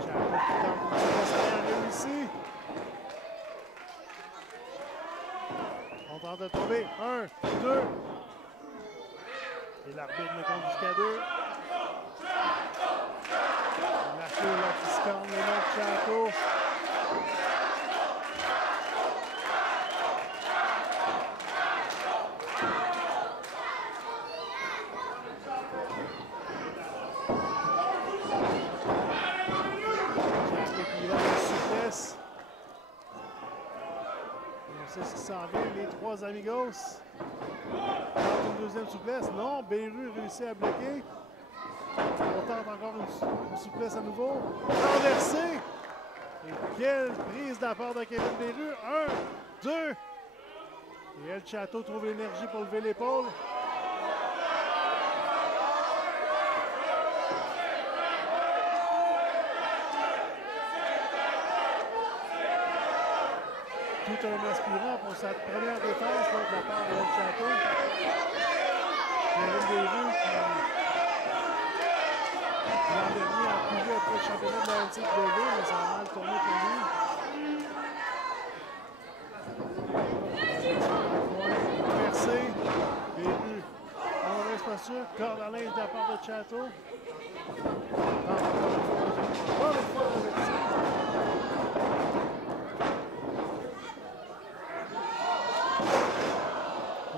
Chateau qui tente une réussi. On tente de tomber. 1, 2. Et l'arbitre ne compte jusqu'à 2. La foule qui scande les noms de Chateau. C'est ce qui s'en vient, les trois amigos. Une deuxième souplesse. Non, Béru réussit à bloquer. On tente encore une souplesse à nouveau. Renversé. Et quelle prise de la part de Kevin Béru. 1, 2. Et El Chateau trouve l'énergie pour lever l'épaule. Tout un aspirant pour sa première défense là, de la part de El Chateau. Kevin Béru qui l'an dernier a couru après le championnat de la NCW, mais ça a mal tourné pour lui. Renversé. Béru en mauvaise posture. Corde à linge de la part de Chateau. Encore une fois renversé.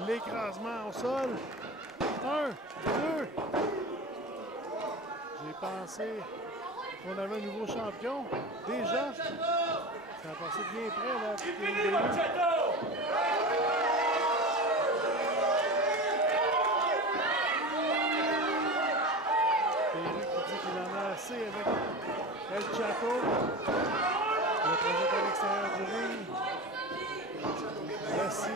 L'écrasement au sol. 1, 2. J'ai pensé qu'on avait un nouveau champion. Déjà, ça a passé bien près là. Béru qui dit qu'il en a assez avec El Chateau. Le projet à l'extérieur du ring. Là, si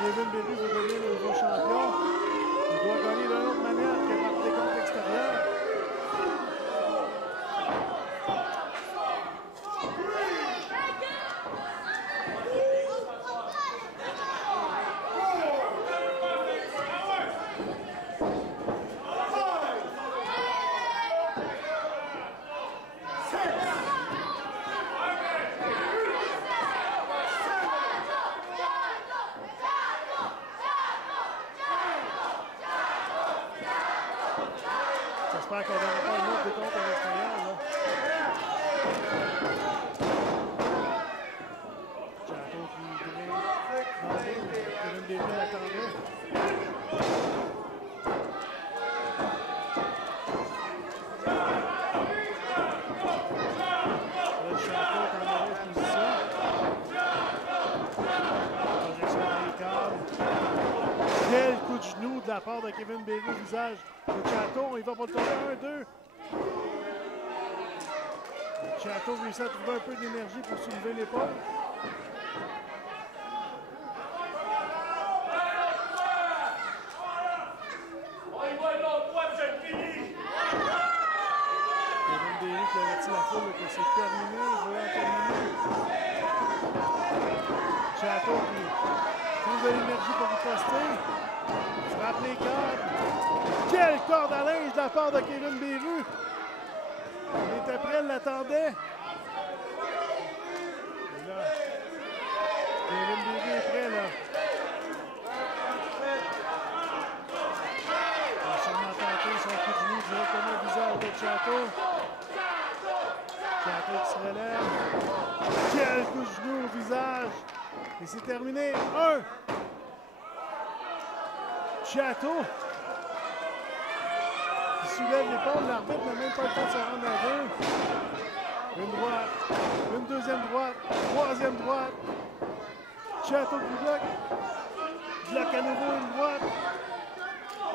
Kevin Béru veut devenir le nouveau champion, il doit gagner d'une autre manière que par des comptes extérieurs. J'espère qu'on n'aura pas un autre décompte à l'extérieur. Chateau qui grimpe. Kevin Béru l'attendait. Le Chateau est en mauvaise position. Projection dans les câbles. Quel coup de genou de la part de Kevin Béru au visage. Le Chateau, il va pas le tomber. 1, 2. Le Chateau réussit à trouver un peu d'énergie pour soulever l'épaule. Kevin Béru qui avertit la foule que c'est terminé. Je vais en terminer. intensité. Frappe les cordes. Quelle corde à linge de la part de Kevin Beru. Il était prêt, il l'attendait. Et là, Kevin Beru est prêt, là. Il a sûrement tenté son coup de genou directement au visage de Chato. Chato qui se relève. Quel coup de genou au visage. Et c'est terminé. 1. Chato qui soulève l'épaule. L'arbitre n'a même pas le temps de se rendre à 2. Une droite. Une deuxième droite. Troisième droite. Chato qui bloque. Bloque à nouveau une droite.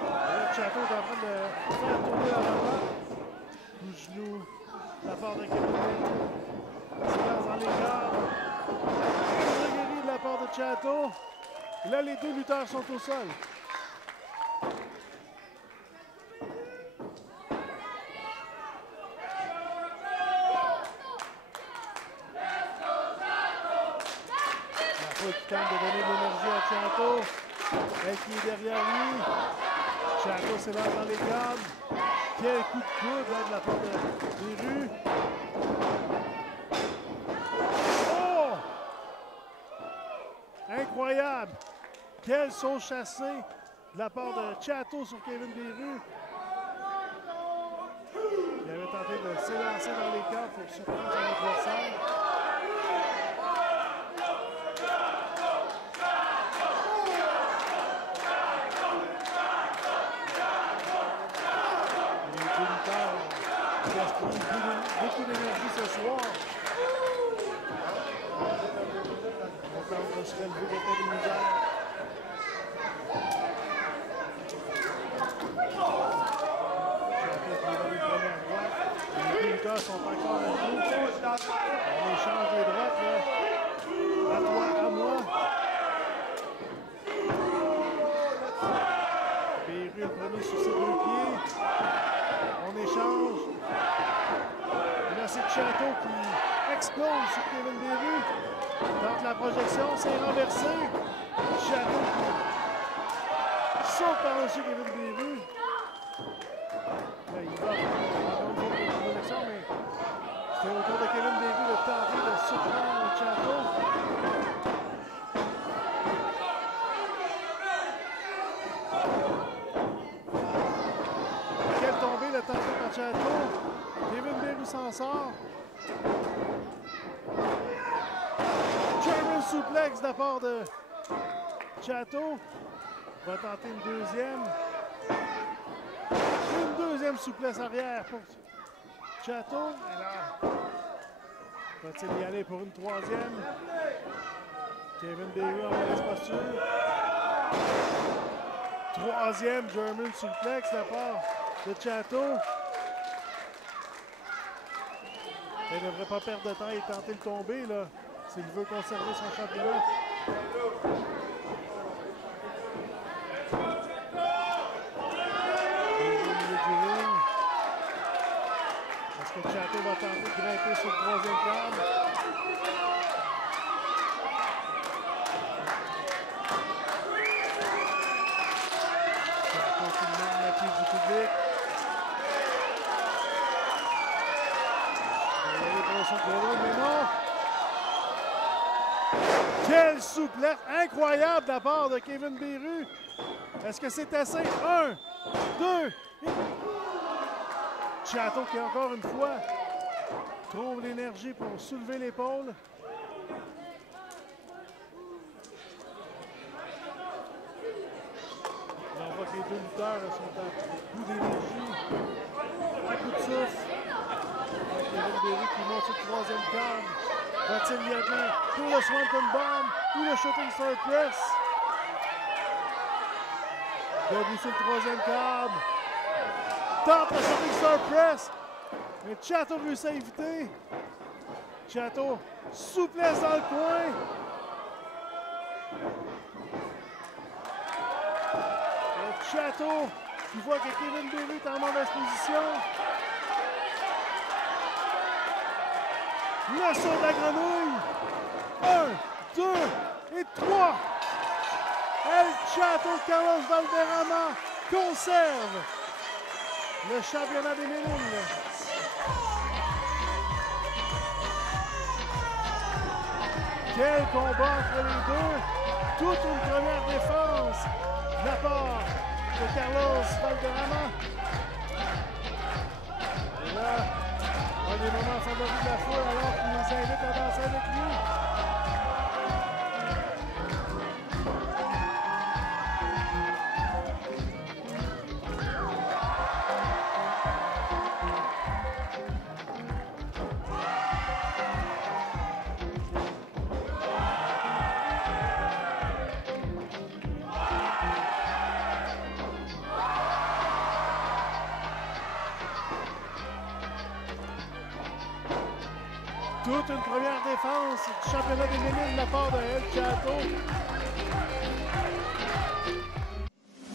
Là, Chato est en train de faire tourner la droite. Coup de genou de la part de Kevin Beru. Silence dans les gardes. Grégory de la part de Chato. Et là, les deux lutteurs sont au sol. La foule qui tente de donner de l'énergie à Chato. Elle qui est derrière lui. Chato s'élance dans les gardes. Quel coup de coude là, de la part de Beru. Incroyable! Quel saut chassé de la part de Chato sur Kevin Beru. Il avait tenté de s'élancer dans les cordes pour surprendre son adversaire. Les deux lutteurs gaspillent beaucoup d'énergie ce soir. On va se relever de pas de misère. Chato qui est dans les premières droites. Les deux lutteurs sont encore à jour. On échange les droites, là. À toi, à moi. Beru le premier sur ses deux pieds. On échange. Et là, c'est Chato qui explose sur Kevin Beru. Tente la projection, c'est renversé. Chato qui saute par-dessus Kevin Beru. Là, il va encore une fois pour la projection, mais c'est au tour de Kevin Beru de tenter de surprendre Chato. Quelle tombée le tenté par Chato. Kevin Beru s'en sort. German suplex de la part de Chato. Va tenter une deuxième. Une deuxième souplesse arrière pour Chato. Et là, va-t-il y aller pour une troisième? Kevin Beru en mauvaise posture. Troisième German suplex de la part de Chato. Il ne devrait pas perdre de temps et tenter de tomber là. S'il veut conserver son championnat. Au milieu du ring. Est-ce que Chato va tenter de grimper sur le troisième câble? Chato qui demande l'appui du public. Il va y aller pour son gros, mais non! Quelle souplesse incroyable de la part de Kevin Beru. Est-ce que c'est assez? 1, 2, et... Chato qui encore une fois trouve l'énergie pour soulever l'épaule. On voit que les deux lutteurs là, sont à bout d'énergie, à bout de souffle. Kevin Beru qui monte sur le troisième câble. Va-t-il y aller pour le Swanton Bomb ou le Shooting Star Press? Debout sur le troisième câble. Tente le Shooting Star Press. Mais Chato réussit à éviter. Chato, souplesse dans le coin. Et Chato qui voit que Kevin Beru est en mauvaise position. Le saut de la grenouille. 1, 2 et 3. El Chato Carlos Valderrama conserve le championnat des Ménines. Quel combat entre les deux! Toute une première défense de la part de Carlos Valderrama. Et là, un des moments favoris de la foule alors qu'il nous invite à danser avec lui. Toute une première défense du championnat des Ménines de la part de El Chato.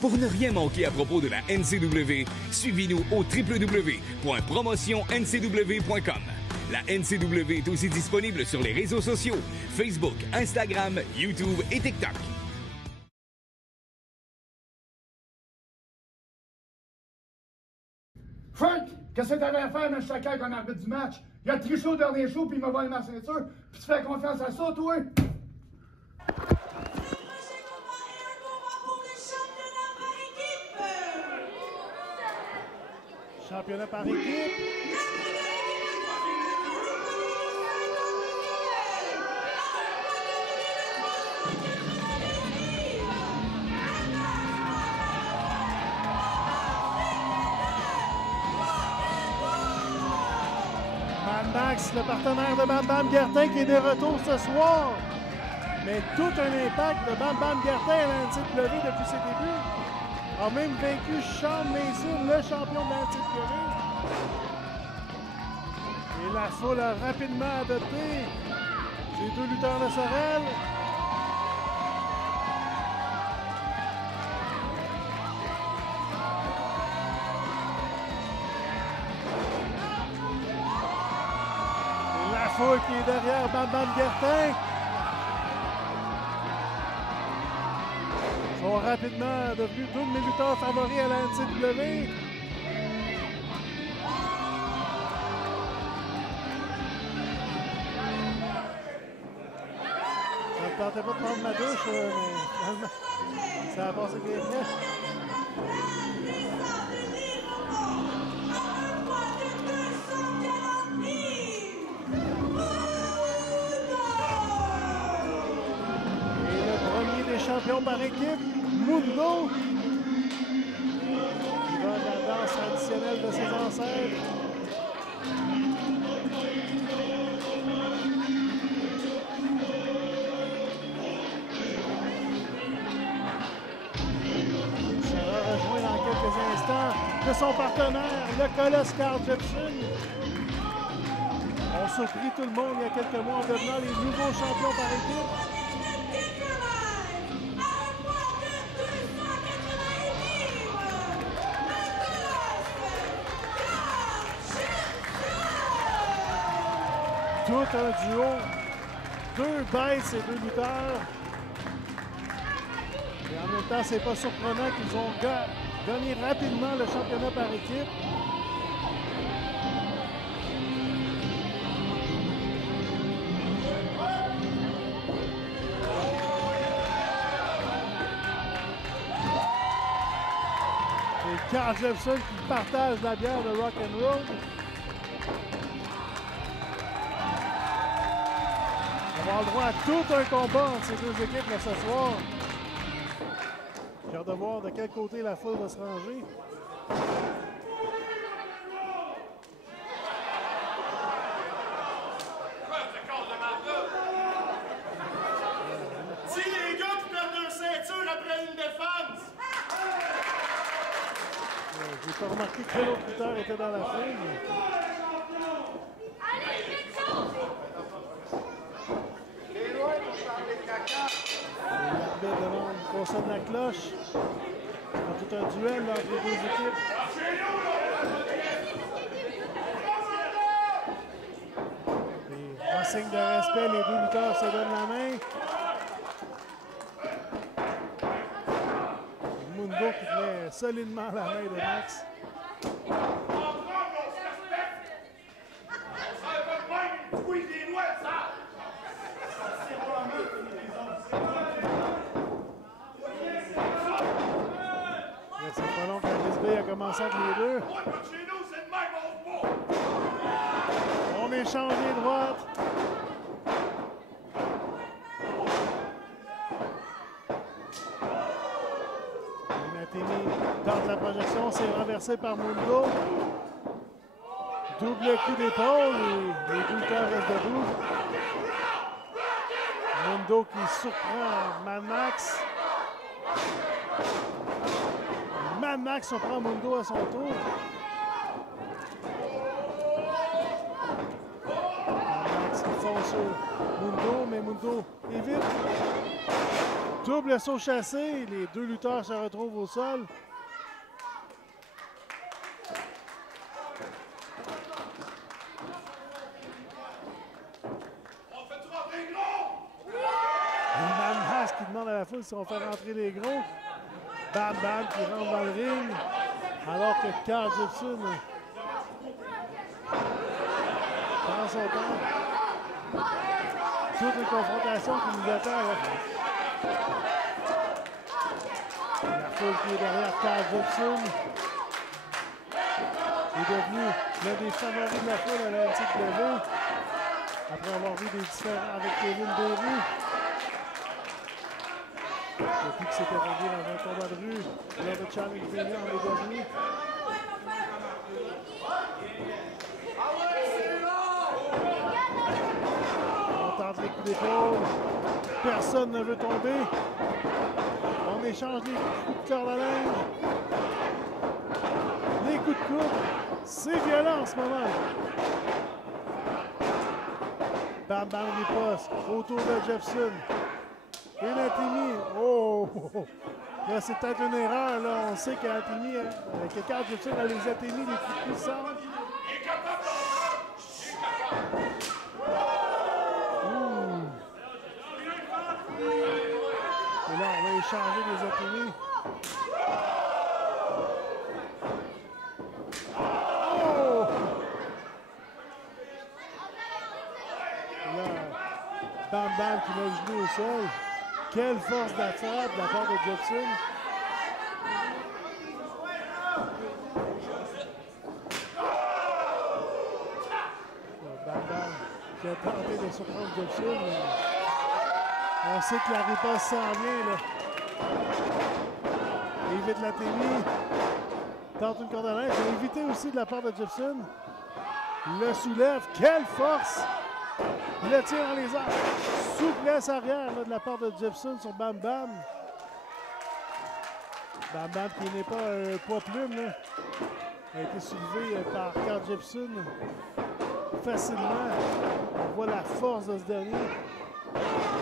Pour ne rien manquer à propos de la NCW, suivez-nous au www.promotionncw.com. La NCW est aussi disponible sur les réseaux sociaux, Facebook, Instagram, YouTube et TikTok. Frank, qu'est-ce que t'avais à faire, M. Chacal, comme arbitre du match? Il a triché au dernier show, puis il m'a volé ma ceinture. Puis tu fais confiance à ça, toi? Championnat par équipe. Max, le partenaire de Bam Bam Guertin qui est de retour ce soir. Mais tout un impact de Bam Bam Guertin à la NCW depuis ses débuts. A même vaincu Sean Mason, le champion de la NCW. Et la foule a rapidement adopté ces deux lutteurs de Sorel. Qui est derrière Bam Bam Guertin. Ils sont rapidement devenus deux de mes lutteurs favoris à la NCW. Ça ne tentait pas de prendre ma douche, mais finalement, ça a passé bien. Champion par équipe, Mundo, qui va de la danse traditionnelle de ses ancêtres. Il sera rejoint dans quelques instants de son partenaire, le colosse Carl Jepson. On surprit tout le monde il y a quelques mois en devenant les nouveaux champions par équipe. Tout un duo, deux baisses et deux lutteurs. Et en même temps, c'est pas surprenant qu'ils ont gagné rapidement le championnat par équipe. Et Carl Jepson qui partage la bière de Rock'n'Roll. On va avoir le droit à tout un combat entre ces deux équipes là, ce soir. J'ai hâte de voir de quel côté la foule va se ranger. Si les gars qui perdent leur ceinture après une défense! J'ai pas remarqué que l'autre lutteur était dans la foule. L'arbitre demande qu'on sonne la cloche. C'est tout un duel entre les deux équipes. Et en signe de respect, les deux lutteurs se donnent la main. Mundo qui tenait solidement la main de Max. C'est pas long quand Grisby a commencé entre les deux. On échange les droites. Natimi tente la projection, c'est renversé par Mundo. Double coup d'épaule et les lutteurs restent debout. Mundo qui surprend Mad Max. Mad Max surprend Mundo à son tour. Mad Max qui fonce sur Mundo, mais Mundo évite. Double saut chassé, les deux lutteurs se retrouvent au sol. Mad Max qui demande à la foule si on fait rentrer les gros. Bam Bam qui rentre dans le ring, alors que Carl Gibson prend son temps. Toutes les confrontations qui nous attendent. La foule qui est derrière Carl Gibson est devenu l'un des favoris de la foule à la NCW après avoir vu des différends avec Kevin Beru. Depuis qu'il s'était rendu dans un combat de rue lors de Challenge Mania en mai dernier. On tente les coups d'épaule. Personne ne veut tomber. On échange les coups de corde à linge. Les coups de coude. C'est violent en ce moment. Bam Bam riposte autour de Jefferson. Et Natimi, oh! Là, c'est peut-être une erreur. Là. On sait qu'Antimi, que Carl Gibson a les Atemi les plus puissants. Et là, on va échanger les Atemi. Oh! Et là, Bam Bam qui met le genou au sol. Quelle force d'attrape de la part de Gibson. Bam Bam qui a tenté de surprendre Gibson. On sait que la riposte s'en vient. Là. Il évite la Témi. Tente une corde à linge. Il a évité aussi de la part de Gibson. Il le soulève. Quelle force! Il le tire dans les airs. Souplesse arrière là, de la part de Gibson sur Bam Bam. Bam Bam qui n'est pas un poids plume, là, a été soulevé par Carl Gibson facilement. On voit la force de ce dernier.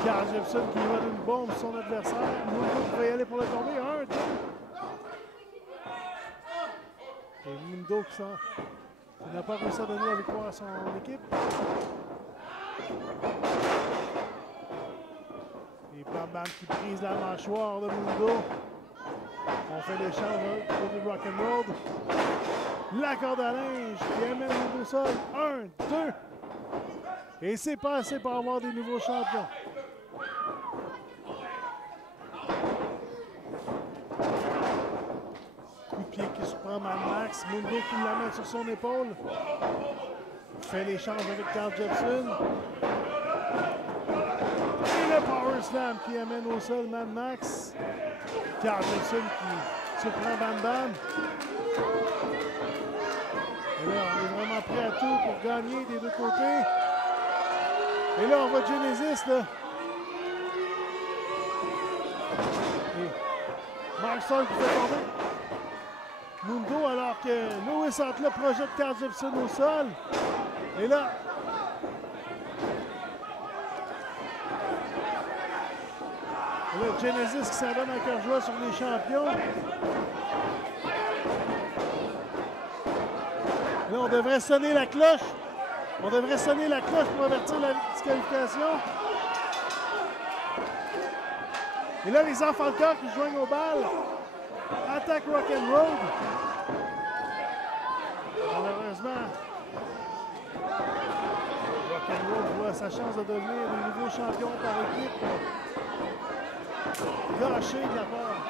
Carl Gibson qui va d'une bombe sur son adversaire. Mundo va y aller pour le tomber. 1, 2. Et Mundo qui n'a pas réussi à donner la victoire à son équipe. Et Bam Bam qui brise la mâchoire de Mundo. On fait l'échange pour du rock'n'roll. La corde à linge qui amène Mundo au sol. 1, 2. Et c'est pas assez pour avoir des nouveaux champions. Coup de pied qui surprend Mad Max. Mundo qui l'amène sur son épaule. Fait l'échange avec Carl Gibson. Et le Power Slam qui amène au sol Mad Max. Carl Gibson qui surprend Bam Bam. Et là, on est vraiment prêt à tout pour gagner des deux côtés. Et là, on voit Genesis, là. Et Mark Storm qui fait tomber Mundo alors que Lewis Outlaw projette Carl Gibson au sol. Et là, Genesis qui s'en donne à cœur joie sur les champions. Et là, on devrait sonner la cloche. On devrait sonner la cloche pour avertir la disqualification. Et là, les enfants de cœur qui se joignent aux balles. Attaque Rock'n'Roll. Malheureusement, Rock'n'Roll voit sa chance de devenir le nouveau champion par équipe. Gâché de la part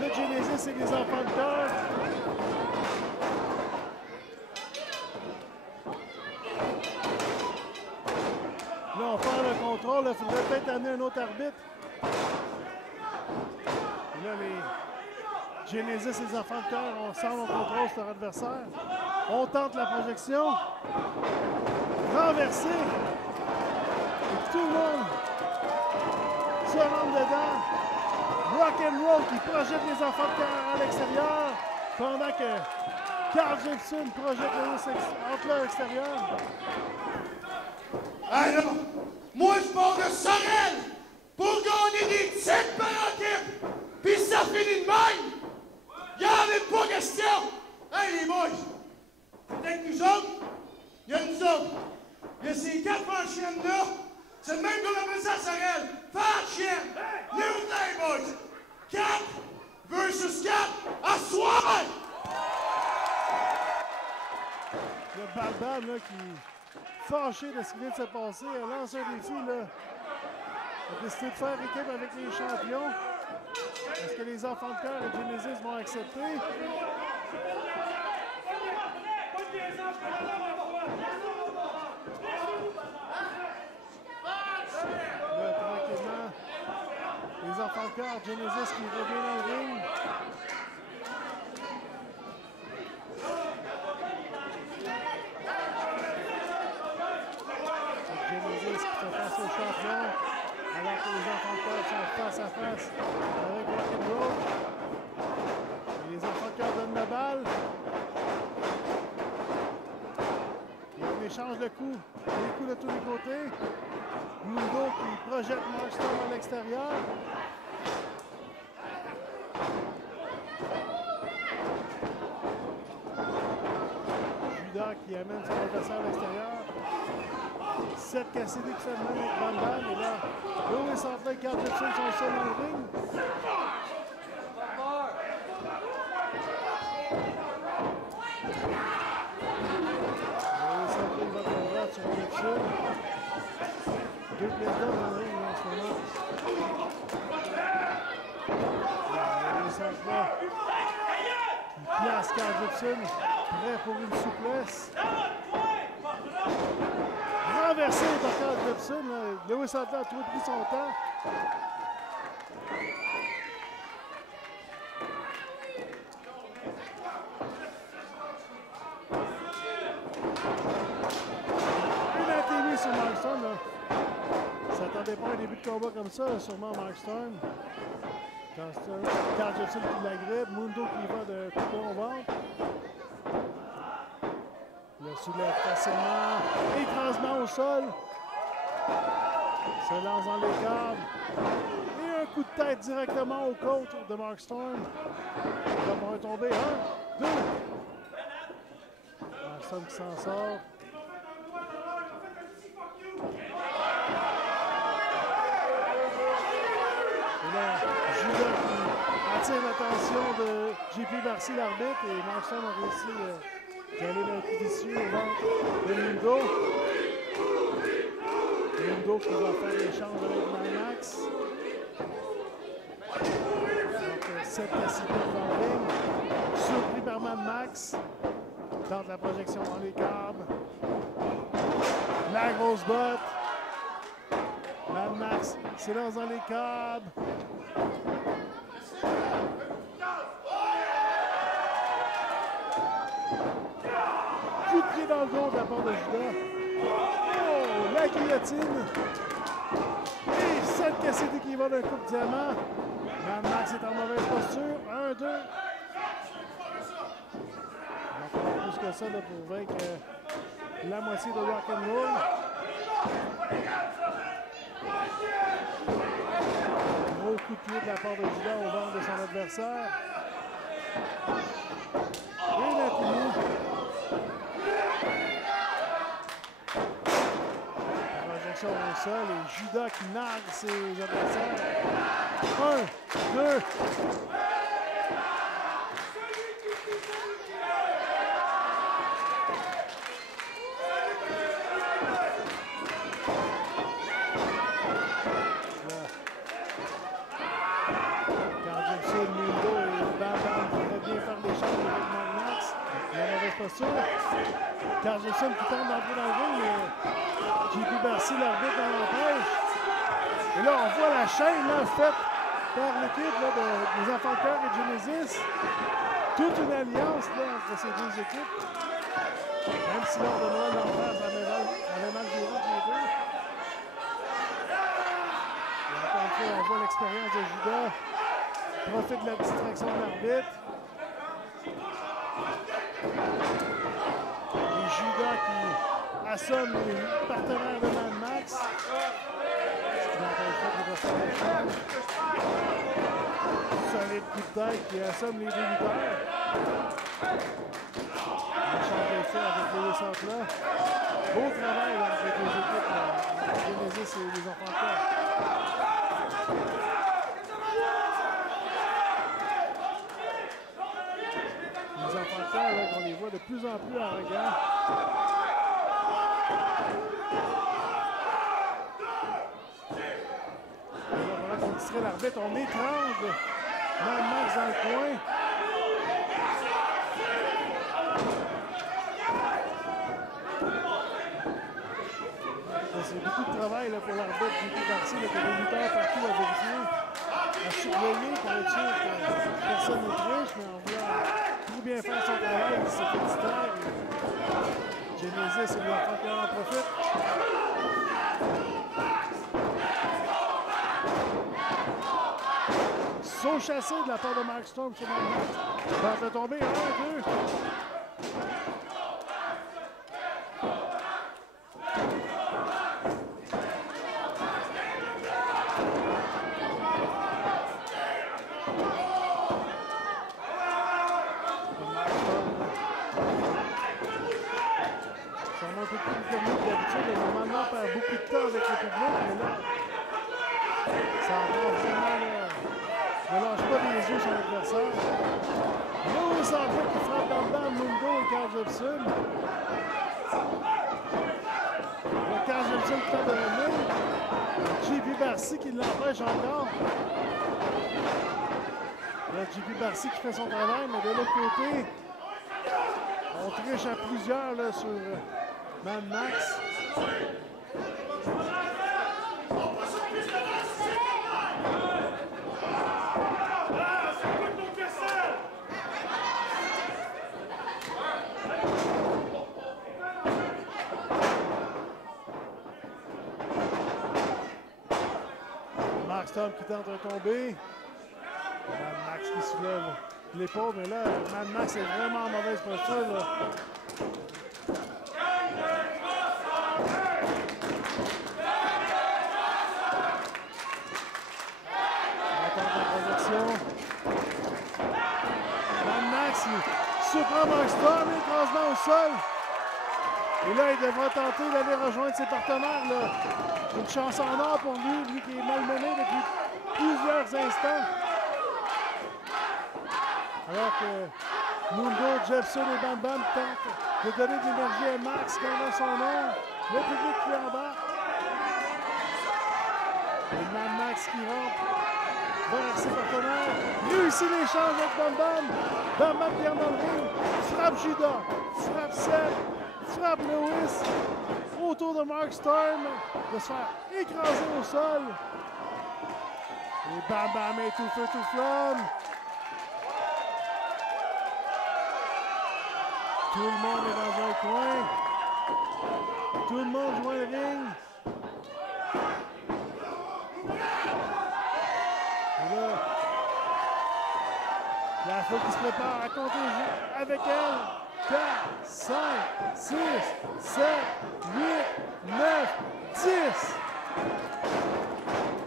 de Genesis et des enfants de cœur. Là, on perd le contrôle. Il faudrait peut-être amener un autre arbitre. Et là, les Genesis et les enfants de cœur, on sent au contrôle sur leur adversaire. On tente la projection. Renversé. Et tout le monde se rentre dedans. Rock'n'Roll qui projette les enfants de cœur à l'extérieur. Pendant que Carl Gibson projette Lewis Outlaw à l'extérieur. Alors, moi je pars de Sorel pour gagner des titres par équipe. Puis ça finit de même. Y'en a pas question. Hey les boys, avec nous autres, il y a nous autres. Il y a ces 4 fanchiennes là. C'est le même qu'on appelle ça à Sorel. Fanchiennes. New day boys. 4 versus 4 à soir. Le Bam là qui fâché de ce qui vient de se passer, elle lance un défi là. Elle a décidé de faire équipe avec les champions. Est-ce que les enfants de cœur et Genesis vont accepter? Là, tranquillement, les enfants de cœur, Genesis qui revient dans le ring. Genesis qui sont face au champion, alors que les enfants de cœur sont face à face avec Rock'n'Roll. Les enfants de cœur donnent la balle. Et on échange le coup, les coups de tous les côtés. Mundo qui projette Mark Storm à l'extérieur. Judas qui amène son adversaire à l'extérieur. Seth Cassidy qui fait le même avec Van Damme. Et là, Lewis Outlaw et Carl Gibson sont seuls dans le ring. Lewis Outlaw va de droite sur Gibson. Deux présidents dans le ring en ce moment. Lewis Outlaw qui place Carl Gibson, prêt pour une souplesse. Renversé par Carl Gibson. Lewis Outlaw a trop pris son temps. Une atténuée sur Mark Storm. Ne s'attendait pas à un début de combat comme ça, sûrement Mark Storm. Carl Gibson qui l'agrippe. Mundo qui va de couper au ventre. Le soulève facilement. Écrasement au sol. Se lance dans les câbles. Et un coup de tête directement aux côtes de Mark Storm. Il va pouvoir tomber. 1, 2. Mark Storm qui s'en sort. Et là, Judas qui attire l'attention de JP Barcy, l'arbitre. Et Mark Storm a réussi d'aller le coup vicieux au ventre de Mundo. Mundo qui va faire l'échange avec Max. Donc, Seth Cassidy dans le ring. Surpris par Mad Max. Tente la projection dans les câbles. La grosse botte. Mad Max s'élance dans les câbles. Coup de pied dans le dos de la part de Judas. Oh, la guillotine. Et Seth Cassidy qui va d'un coup de diamant. Mad Max est en mauvaise posture. 1, 2. Donc, on a plus que ça là, pour vaincre la moitié de Rock'n'Roll. Gros coup de pied de la part de Judas au ventre de son adversaire. Et la tenue. Projection au sol et Judas qui nargue ses adversaires. 1, 2. Carl Jepson qui tente d'entrer dans le ring, mais JP Barcy, l'arbitre, en empêche. Et là, on voit la chaîne là, faite par l'équipe des Enfants de Cœur et Genesis. Toute une alliance là, entre ces deux équipes. Même si lors de Noël d'enfer, ça avait mal viré entre les deux. Et encore une fois, on voit l'expérience de Judas. Profite de la distraction de l'arbitre. Et Judas qui assomme les partenaires de Mad Max. Ce qui n'empêche pas de faire les choses. Solide coup de tête qui assomme les deux lutteurs. Le champ est fait avec les centres là. Beau travail là, avec les équipes Genesis et les Enfants de Cœur. Les Enfants de Cœur, on les voit de plus en plus arrogants. Voilà qu'on distrait l'arbitre, on étrangle Mad Max dans le coin. C'est beaucoup de travail là, pour l'arbitre JP Barcy, qui a des lutteurs partout à vérifier, à surveiller pour être sûr que personne ne triche, mais on voit tout bien faire son travail, il s'est fait distraire. Genesis et l'enfant qui en profite. Saut chassé de la part de Mark Storm sur Mad Max. Tente de tomber, 1, 2. Normalement, on perd beaucoup de temps avec le public, mais là, ça prend vraiment. Ne lâche pas les yeux sur l'adversaire. Louis André qui frappe dans le bas Mundo et Carl Jepson. Le Carl Jepson qui tente de revenir. JP Barcy qui l'empêche encore. Là, JP Barcy qui fait son travail, mais de l'autre côté, on triche à plusieurs là, sur Mad Max. Mark Storm qui tente de tomber. Mad Max qui soulève l'épaule, mais là, Mad Max est vraiment en mauvaise posture. Là. Mad Max, il surprend Mark Storm, écrasement au sol. Et là, il devra tenter d'aller rejoindre ses partenaires. Là. Une chance en or pour lui qui est malmené depuis plusieurs instants. Alors que Mundo, Jepson et Bam Bam tentent de donner de l'énergie à Max quand a son nom. Le public qui embarque. Et Mad Max qui rentre vers ses partenaires. Réussit l'échange avec Bam Bam. Bam Bam qui est dans le ring. Frappe Judas. Frappe Seth. Frappe Lewis. Autour de Mark Storm. De se faire écraser au sol. Et Bam Bam est tout feu tout flamme. Tout le monde est dans un coin. Tout le monde joint le ring. Et là, la foule qui se prépare à compter avec elle. 4, 5, 6, 7, 8, 9, 10.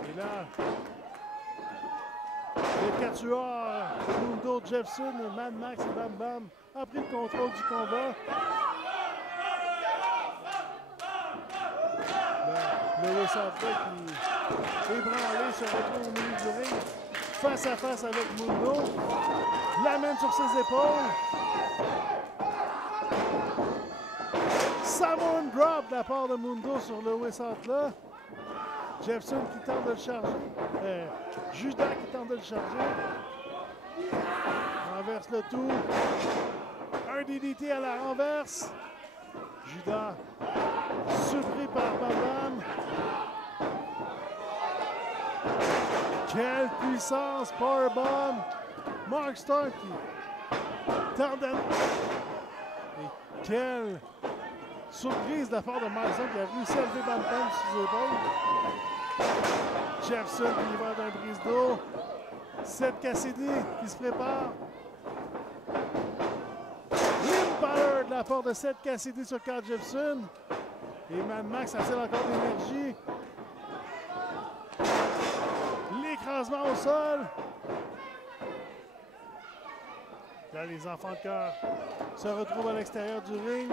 Et là, les quatuors, Mundo, Jepson, Mad Max et Bam Bam a pris le contrôle du combat. Lewis André qui est ébranlé se retrouve au milieu du ring, face à face avec Mundo, l'amène sur ses épaules. Samoan drop de la part de Mundo sur Lewis André. Jepson qui tente de le charger. Judas qui tente de le charger. Renverse le tout. Un DDT à la renverse. Judas, surpris par Bam Bam. Quelle puissance, Powerbomb. Mark Stark qui tarde à... Et quelle surprise de la part de Marson qui a réussi à lever Bam Bam sur ses épaules. Jefferson qui va d'un brise d'eau. Seth Cassidy qui se prépare. L'Impaler de la part de Seth Cassidy sur Carl Jefferson. Et Mad Max a-t-il encore d'énergie? L'écrasement au sol. Là, les enfants de cœur se retrouvent à l'extérieur du ring.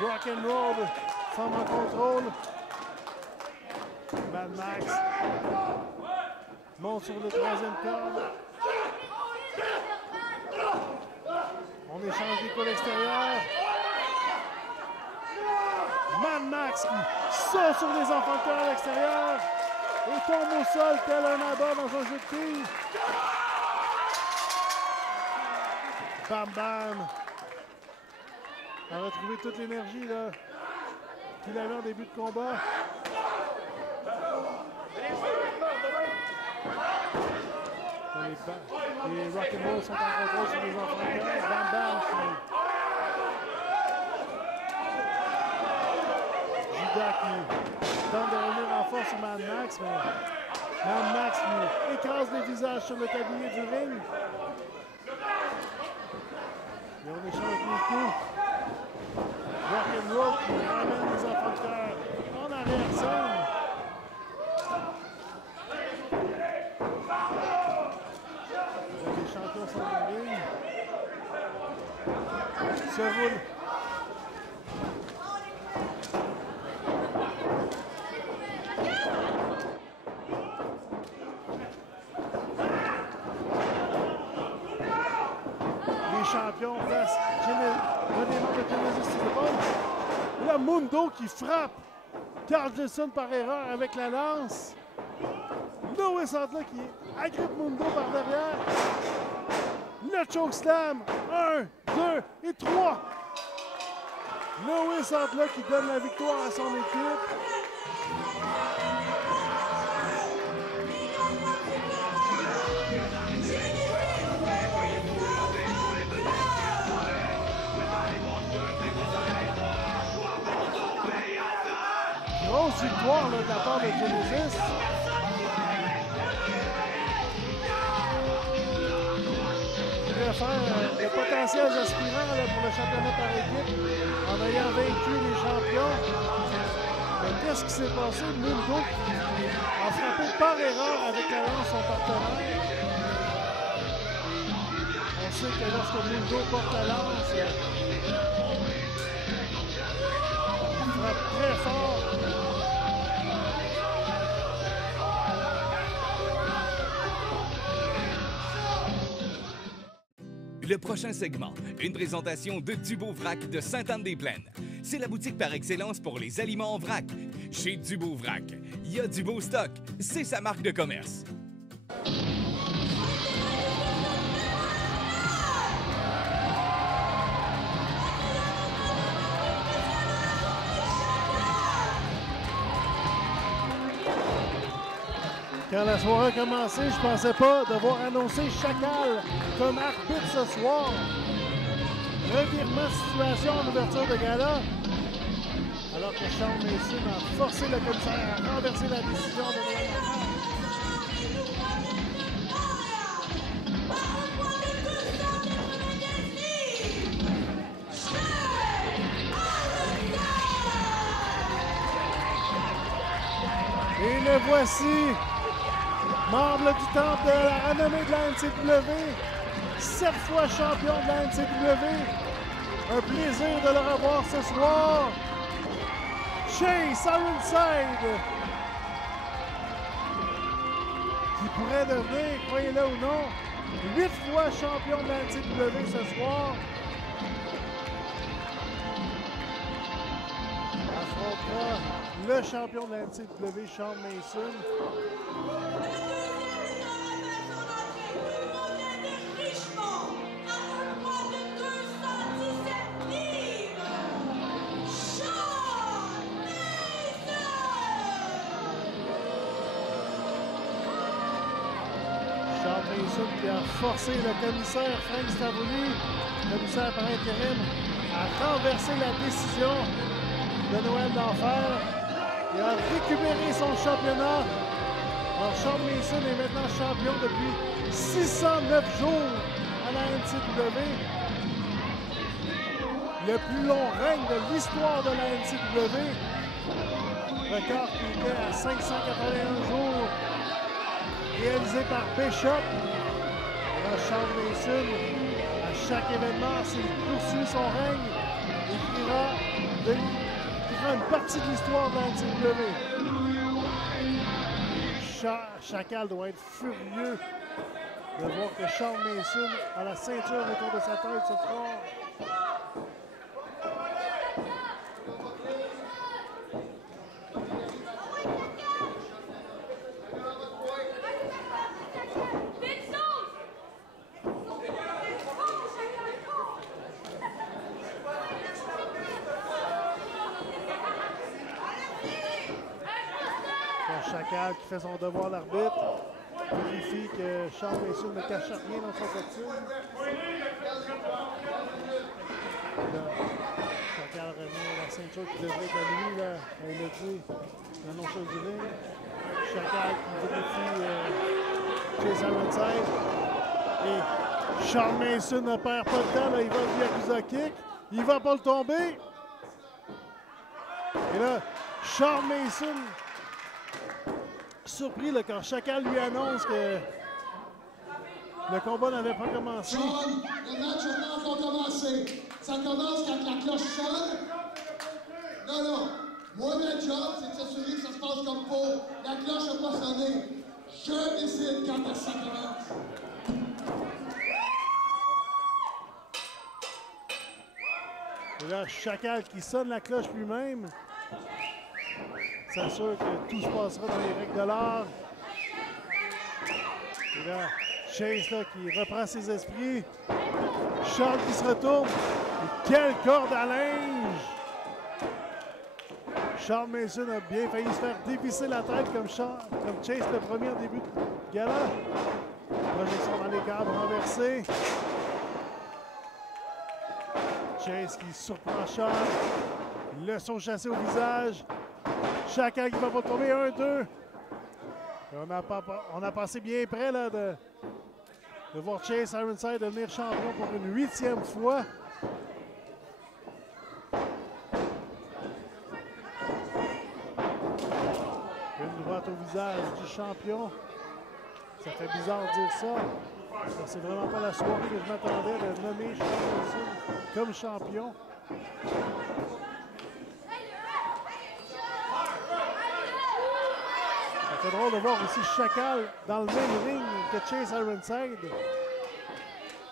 Rock and roll semble en contrôle. Mad Max monte sur le troisième corde. On échange des coups à l'extérieur. Mad Max qui saute sur les enfants de cœur à l'extérieur et tombe au sol tel un abat dans un jeu de tir. Bam Bam a retrouvé toute l'énergie qu'il avait en début de combat. Les Rock'n'Roll sont en contrôle sur les enfants de cœur. Bam Bam Judas qui tente de revenir en force sur Mad Max, mais Mad Max lui écrase les visages sur le tablier du ring. Et on échange les coups. Rock'n'Roll qui ramène les enfants de cœur en arrière-scène. Les champions sont en ligne. Se roule. Champion face un des membres de Genesis sur l'épaule. Là, Mundo qui frappe Carl Jefferson par erreur avec la lance. Lewis entre là qui agrippe Mundo par derrière. Le chokeslam. 1, 2 et 3. Lewis entre là qui donne la victoire à son équipe. Grosse victoire de la part de Genesis. Il pourrait faire de potentiels aspirants pour le championnat par équipe en ayant vaincu les champions. Mais qu'est-ce qui s'est passé? Mundo a frappé par erreur avec la lance son partenaire. On sait que lorsque Mundo porte la lance, il frappe très fort. Le prochain segment, une présentation de Dubo Vrac de Sainte-Anne-des-Plaines. C'est la boutique par excellence pour les aliments en vrac. Chez Dubo Vrac, il y a du beau stock. C'est sa marque de commerce. Quand la soirée a commencé, je pensais pas devoir annoncer Chacal comme arbitre ce soir. Revirement de situation en ouverture de gala. Alors que Sean Mason a forcé le commissaire à renverser la décision de l'entraîneur. Et le voici, membre du temple de la renommée de la NCW, 7 fois champion de la NCW. Un plaisir de le revoir ce soir. Chase Ironside, qui pourrait devenir, croyez-le ou non, 8 fois champion de la NCW ce soir. Affrontera le champion de la NCW, Sean Mason. Richemont, à un poids de 217 livres, Mason qui a forcé le commissaire Frank Stavoli, commissaire par intérim, à renverser la décision de Noël d'Enfer et a récupéré son championnat. Alors, Sean Mason est maintenant champion depuis 609 jours à la NCW. Le plus long règne de l'histoire de la NCW. Record qui était à 581 jours, réalisé par Bishop. Alors, Sean Mason, à chaque événement, s'il poursuit son règne, écrira une partie de l'histoire de la NCW. Chacal doit être furieux de voir que Sean Mason a la ceinture autour de sa tête ce soir. Chacal qui fait son devoir l'arbitre, vérifie que Sean Mason ne cache rien dans son costume. Chacal remet la ceinture qui devrait être à lui, là, elle l'a dit, l'annonceuse du ring. Chacal qui vérifie Chase Ironside. Et Sean Mason ne perd pas de temps, là, il va lui accuser kick. Il va pas le tomber. Et là, Sean Mason, surpris là, quand Chacal lui annonce que le combat n'avait pas commencé. Sean, le match n'a pas encore commencé. Ça commence quand la cloche sonne. Non. Moi, ma job, c'est de s'assurer que ça se passe comme faut. La cloche n'a pas sonné. Je décide quand ça commence. Et là, Chacal qui sonne la cloche lui-même. S'assure que tout se passera dans les règles de l'art. Et là, Chase là, qui reprend ses esprits. Charles qui se retourne. Et quelle corde à linge! Charles Mason a bien failli se faire dévisser la tête comme Chase le premier au début de gala. Projection dans les câbles renversés. Chase qui surprend Charles. Leçon chassée au visage. Chacal qui va pas tomber, 1-2. On a passé bien près là, de voir Chase Ironside devenir champion pour une 8e fois. Une droite au visage du champion. Ça fait bizarre de dire ça. C'est vraiment pas la soirée que je m'attendais de nommer Sean Mason comme champion. C'est drôle de voir aussi Chacal dans le même ring que Chase Ironside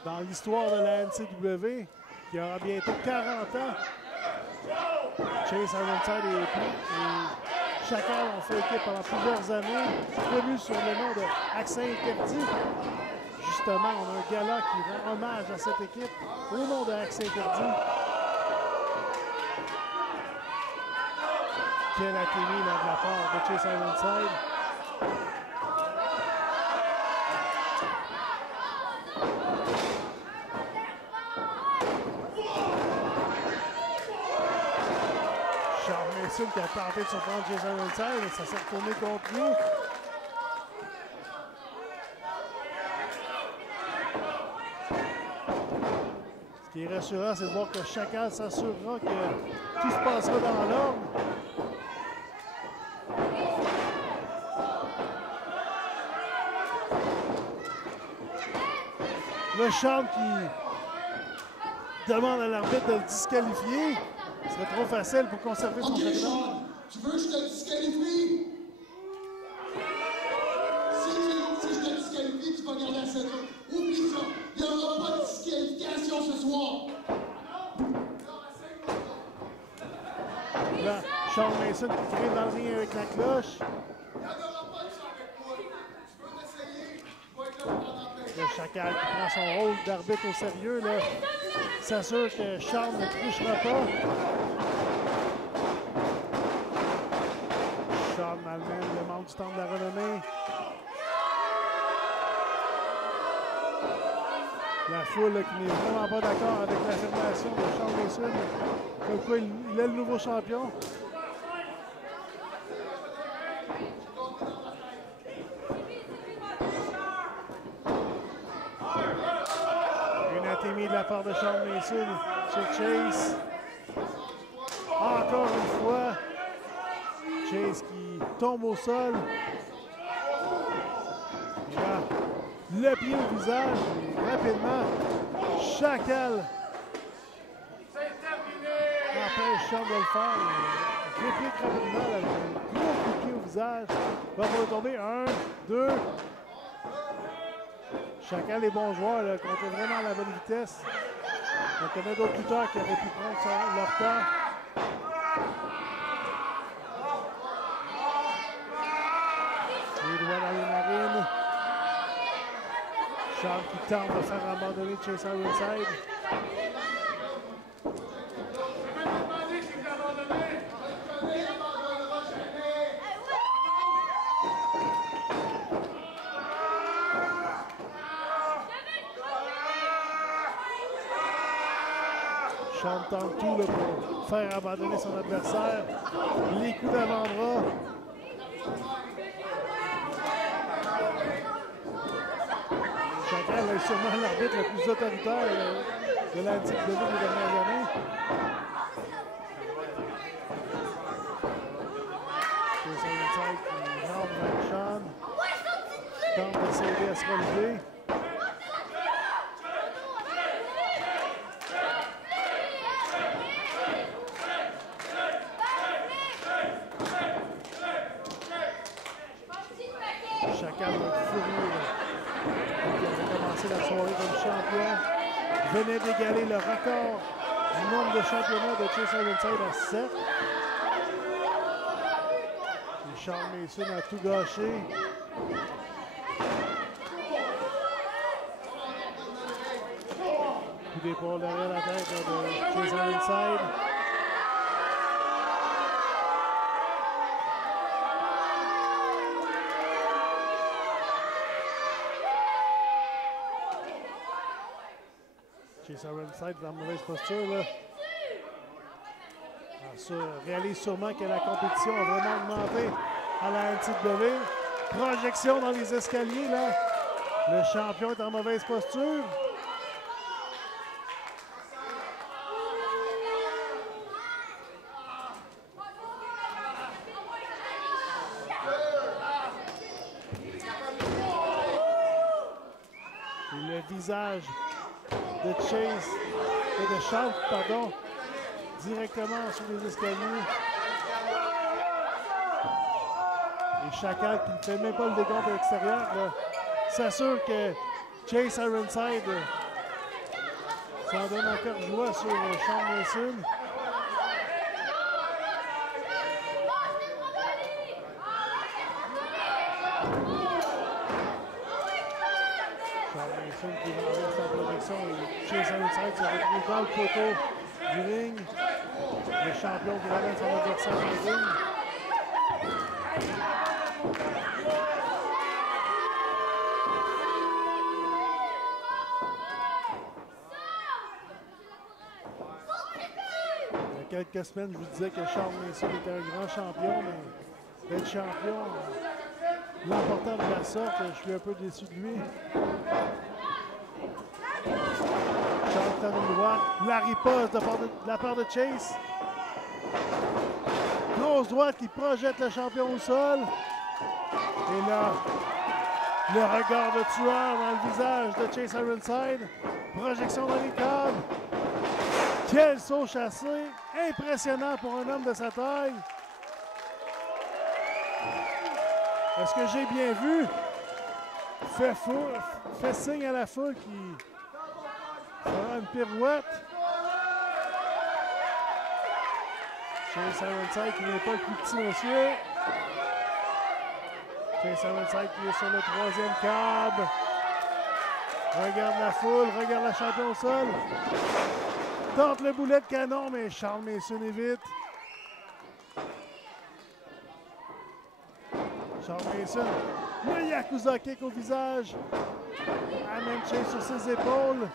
dans l'histoire de la NCW qui aura bientôt 40 ans. Chase Ironside et Chacal ont fait équipe pendant plusieurs années, connu sur le nom de Accès Interdit. Justement, on a un gala qui rend hommage à cette équipe au nom de Accès Interdit. Quelle athénie de la part de Chase Ironside. Qui a tenté de surprendre Chase Ironside, mais ça s'est retourné contre lui. Ce qui est rassurant, c'est de voir que Chacal s'assurera que tout se passera dans l'ordre. Le Charles qui demande à l'arbitre de le disqualifier. Ce serait trop facile pour conserver son championnat. Tu veux que je te disqualifie? Si je te disqualifie, tu vas garder la ceinture. Oublie ça. Il n'y aura pas de disqualification ce soir. Là, Sean Mason qui traîne dans le ring avec la cloche. Il n'y en aura pas de ça avec moi. Tu veux t'essayer? Je vais être là pour t'en empêcher. Le Chacal qui prend son rôle d'arbitre au sérieux, là. S'assure que Charles ne trichera pas. Charles malmène le membre du Temple de la Renommée. La foule là, qui n'est vraiment pas d'accord avec l'affirmation de Charles Mason. Comme quoi il est le nouveau champion. Une atémie de la part de Charles Mason chez Chase. Encore une fois, Chase qui tombe au sol. Et là, le pied au visage et rapidement, Chacal empêche Charles de le faire. Il réplique rapidement là, avec un gros coup de pied au visage. Va pouvoir tomber. 1, 2. Chacal est bon joueur, là, comptait vraiment à la bonne vitesse. On connaît d'autres lutteurs qui auraient pu prendre leur temps. Les doigts dans les narines. Charles qui tente de faire abandonner Chase Ironside. Charles tente tout là, pour faire abandonner son adversaire. Les coups d'avant-bras. Chacal est sûrement l'arbitre le plus autoritaire de la NCAA des dernières années. Chase Ironside qui rentre vers Sean. Tente de s'aider à se relever. Chacal va être furieux. Il avait commencé la soirée comme champion. Venait d'égaler le record du nombre de championnats de Chase Ironside à 7. Et Charles Mason a tout gâché. Coup d'épaule derrière la tête de Chase Ironside. Chase Ironside dans la mauvaise posture. Là. Réalise sûrement que la compétition a vraiment augmenté à la NCAA. Projection dans les escaliers. Là. Le champion est en mauvaise posture. Et le visage de Chase et de Charles, pardon, directement sur les escaliers. Et Chacal qui ne fait même pas le décompte à l'extérieur, s'assure que Chase Ironside s'en donne encore joie sur Charles Mason. Qui renverse la projection et Chase Ironside se retrouve dans le poteau du ring. Le champion qui ramène son adversaire dans le ring. Il y a quelques semaines, je vous disais que Charles Mason était un grand champion, mais d'être champion, l'emportant de la sorte, je suis un peu déçu de lui. Charles tend une droite. La riposte de la part de Chase. Grosse droite qui projette le champion au sol. Et là, le regard de tueur dans le visage de Chase Ironside. Projection dans les câbles. Quel saut chassé. Impressionnant pour un homme de sa taille. Est-ce que j'ai bien vu? Fait signe à la foule qui fera une pirouette. Chase Ironside qui n'est pas le plus petit monsieur. Chase Ironside qui est sur le 3e câble. Regarde la foule, regarde la champion au sol. Tente le boulet de canon, mais Charles Mason évite. Charles Mason, le Yakuza kick au visage Amène Chase sur ses épaules.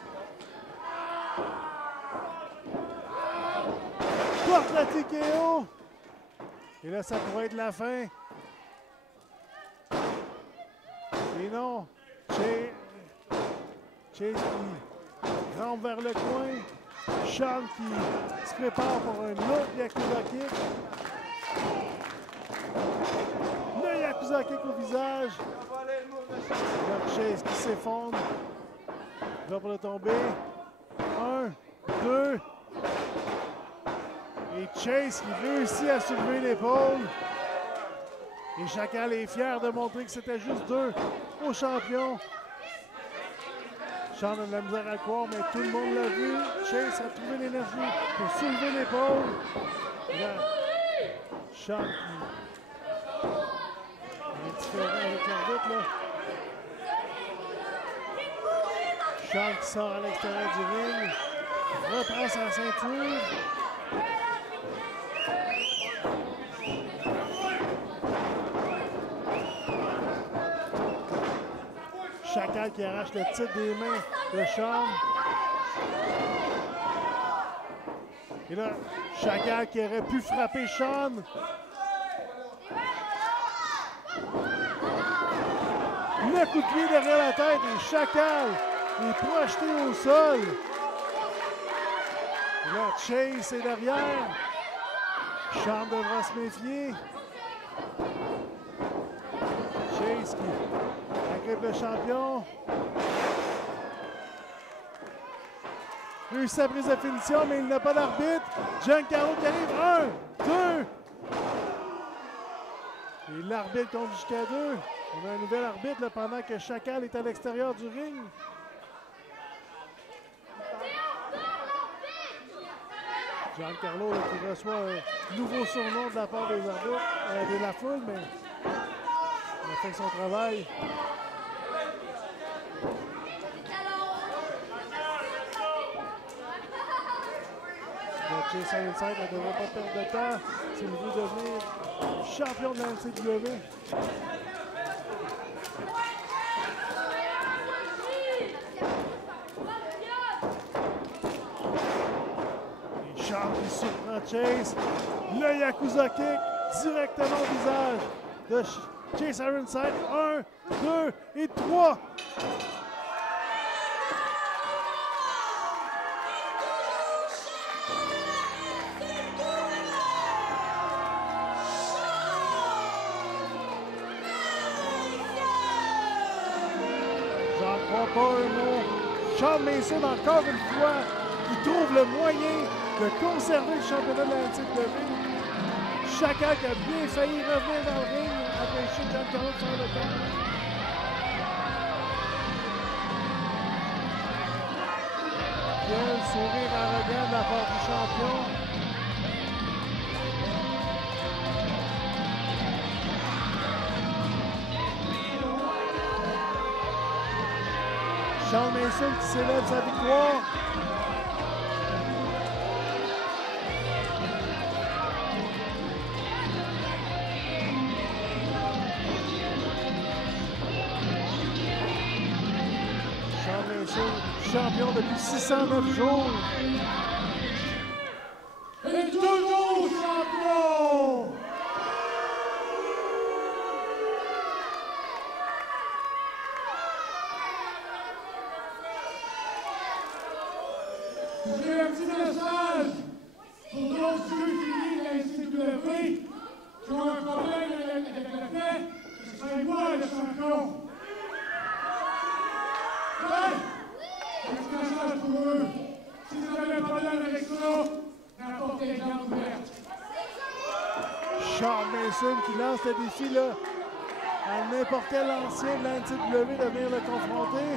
Porte la TKO. Et là, ça pourrait être la fin. Et non, Chase qui rampe vers le coin. Sean qui se prépare pour un autre Yakuza kick. Le Yakuza kick au visage. Là, Chase qui s'effondre. Il va pour le tomber. 1, 2. Et Chase qui réussit à soulever l'épaule. Et Chacal est fier de montrer que c'était juste 2 au champion. Sean a de la misère à le croire, mais tout le monde l'a vu. Chase a trouvé l'énergie pour soulever l'épaule. Là, Sean qui est différent avec l'arbitre, là. Sean qui sort à l'extérieur du ring. Reprend sa ceinture. Chacal qui arrache le titre des mains de Sean. Et là, Chacal qui aurait pu frapper Sean. Le coup de pied derrière la tête et Chacal est projeté au sol. Et là, Chase est derrière. Sean devra se méfier. Chase qui agrippe le champion. Réussit sa prise de finition, mais il n'a pas d'arbitre. Giancarlo qui arrive. 1, 2. Et l'arbitre compte jusqu'à 2. On a un nouvel arbitre là, pendant que Chacal est à l'extérieur du ring. Giancarlo là, qui reçoit un nouveau surnom de la part des arbitres, de la foule, mais il a fait son travail. Chase Ironside ne devrait pas perdre de temps s'il veut devenir champion de la NCW. Et Charles qui surprend Chase. Le Yakuza kick directement au visage de Chase Ironside. 1, 2 et 3. Pas un mot. Sean Mason, encore une fois, qui trouve le moyen de conserver le championnat de la NCW. Chacal qui a bien failli revenir dans le ring après Giancarlo de faire le temps. Quel sourire arrogant de la part du champion. Sean Mason qui célèbre sa victoire. Sean Mason, champion depuis 609 jours. Et toujours champion! J'ai un petit message pour tous ceux qui vivent la NCW qui ont un problème avec le fait que ce serait moi le champion. Ouais! Un petit message pour eux. Si vous avez un problème avec ça, n'importe quelle grande ouverte. Sean Mason qui lance le défi là, à n'importe quel ancien de la NCW de venir le confronter.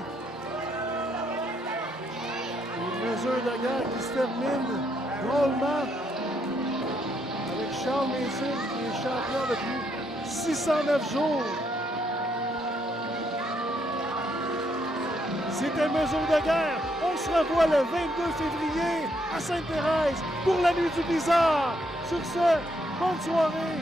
Une mesure de guerre qui se termine drôlement avec Sean Mason qui est champion depuis 609 jours. C'était mesure de guerre. On se revoit le 22 février à Sainte-Thérèse pour la nuit du blizzard. Sur ce, bonne soirée.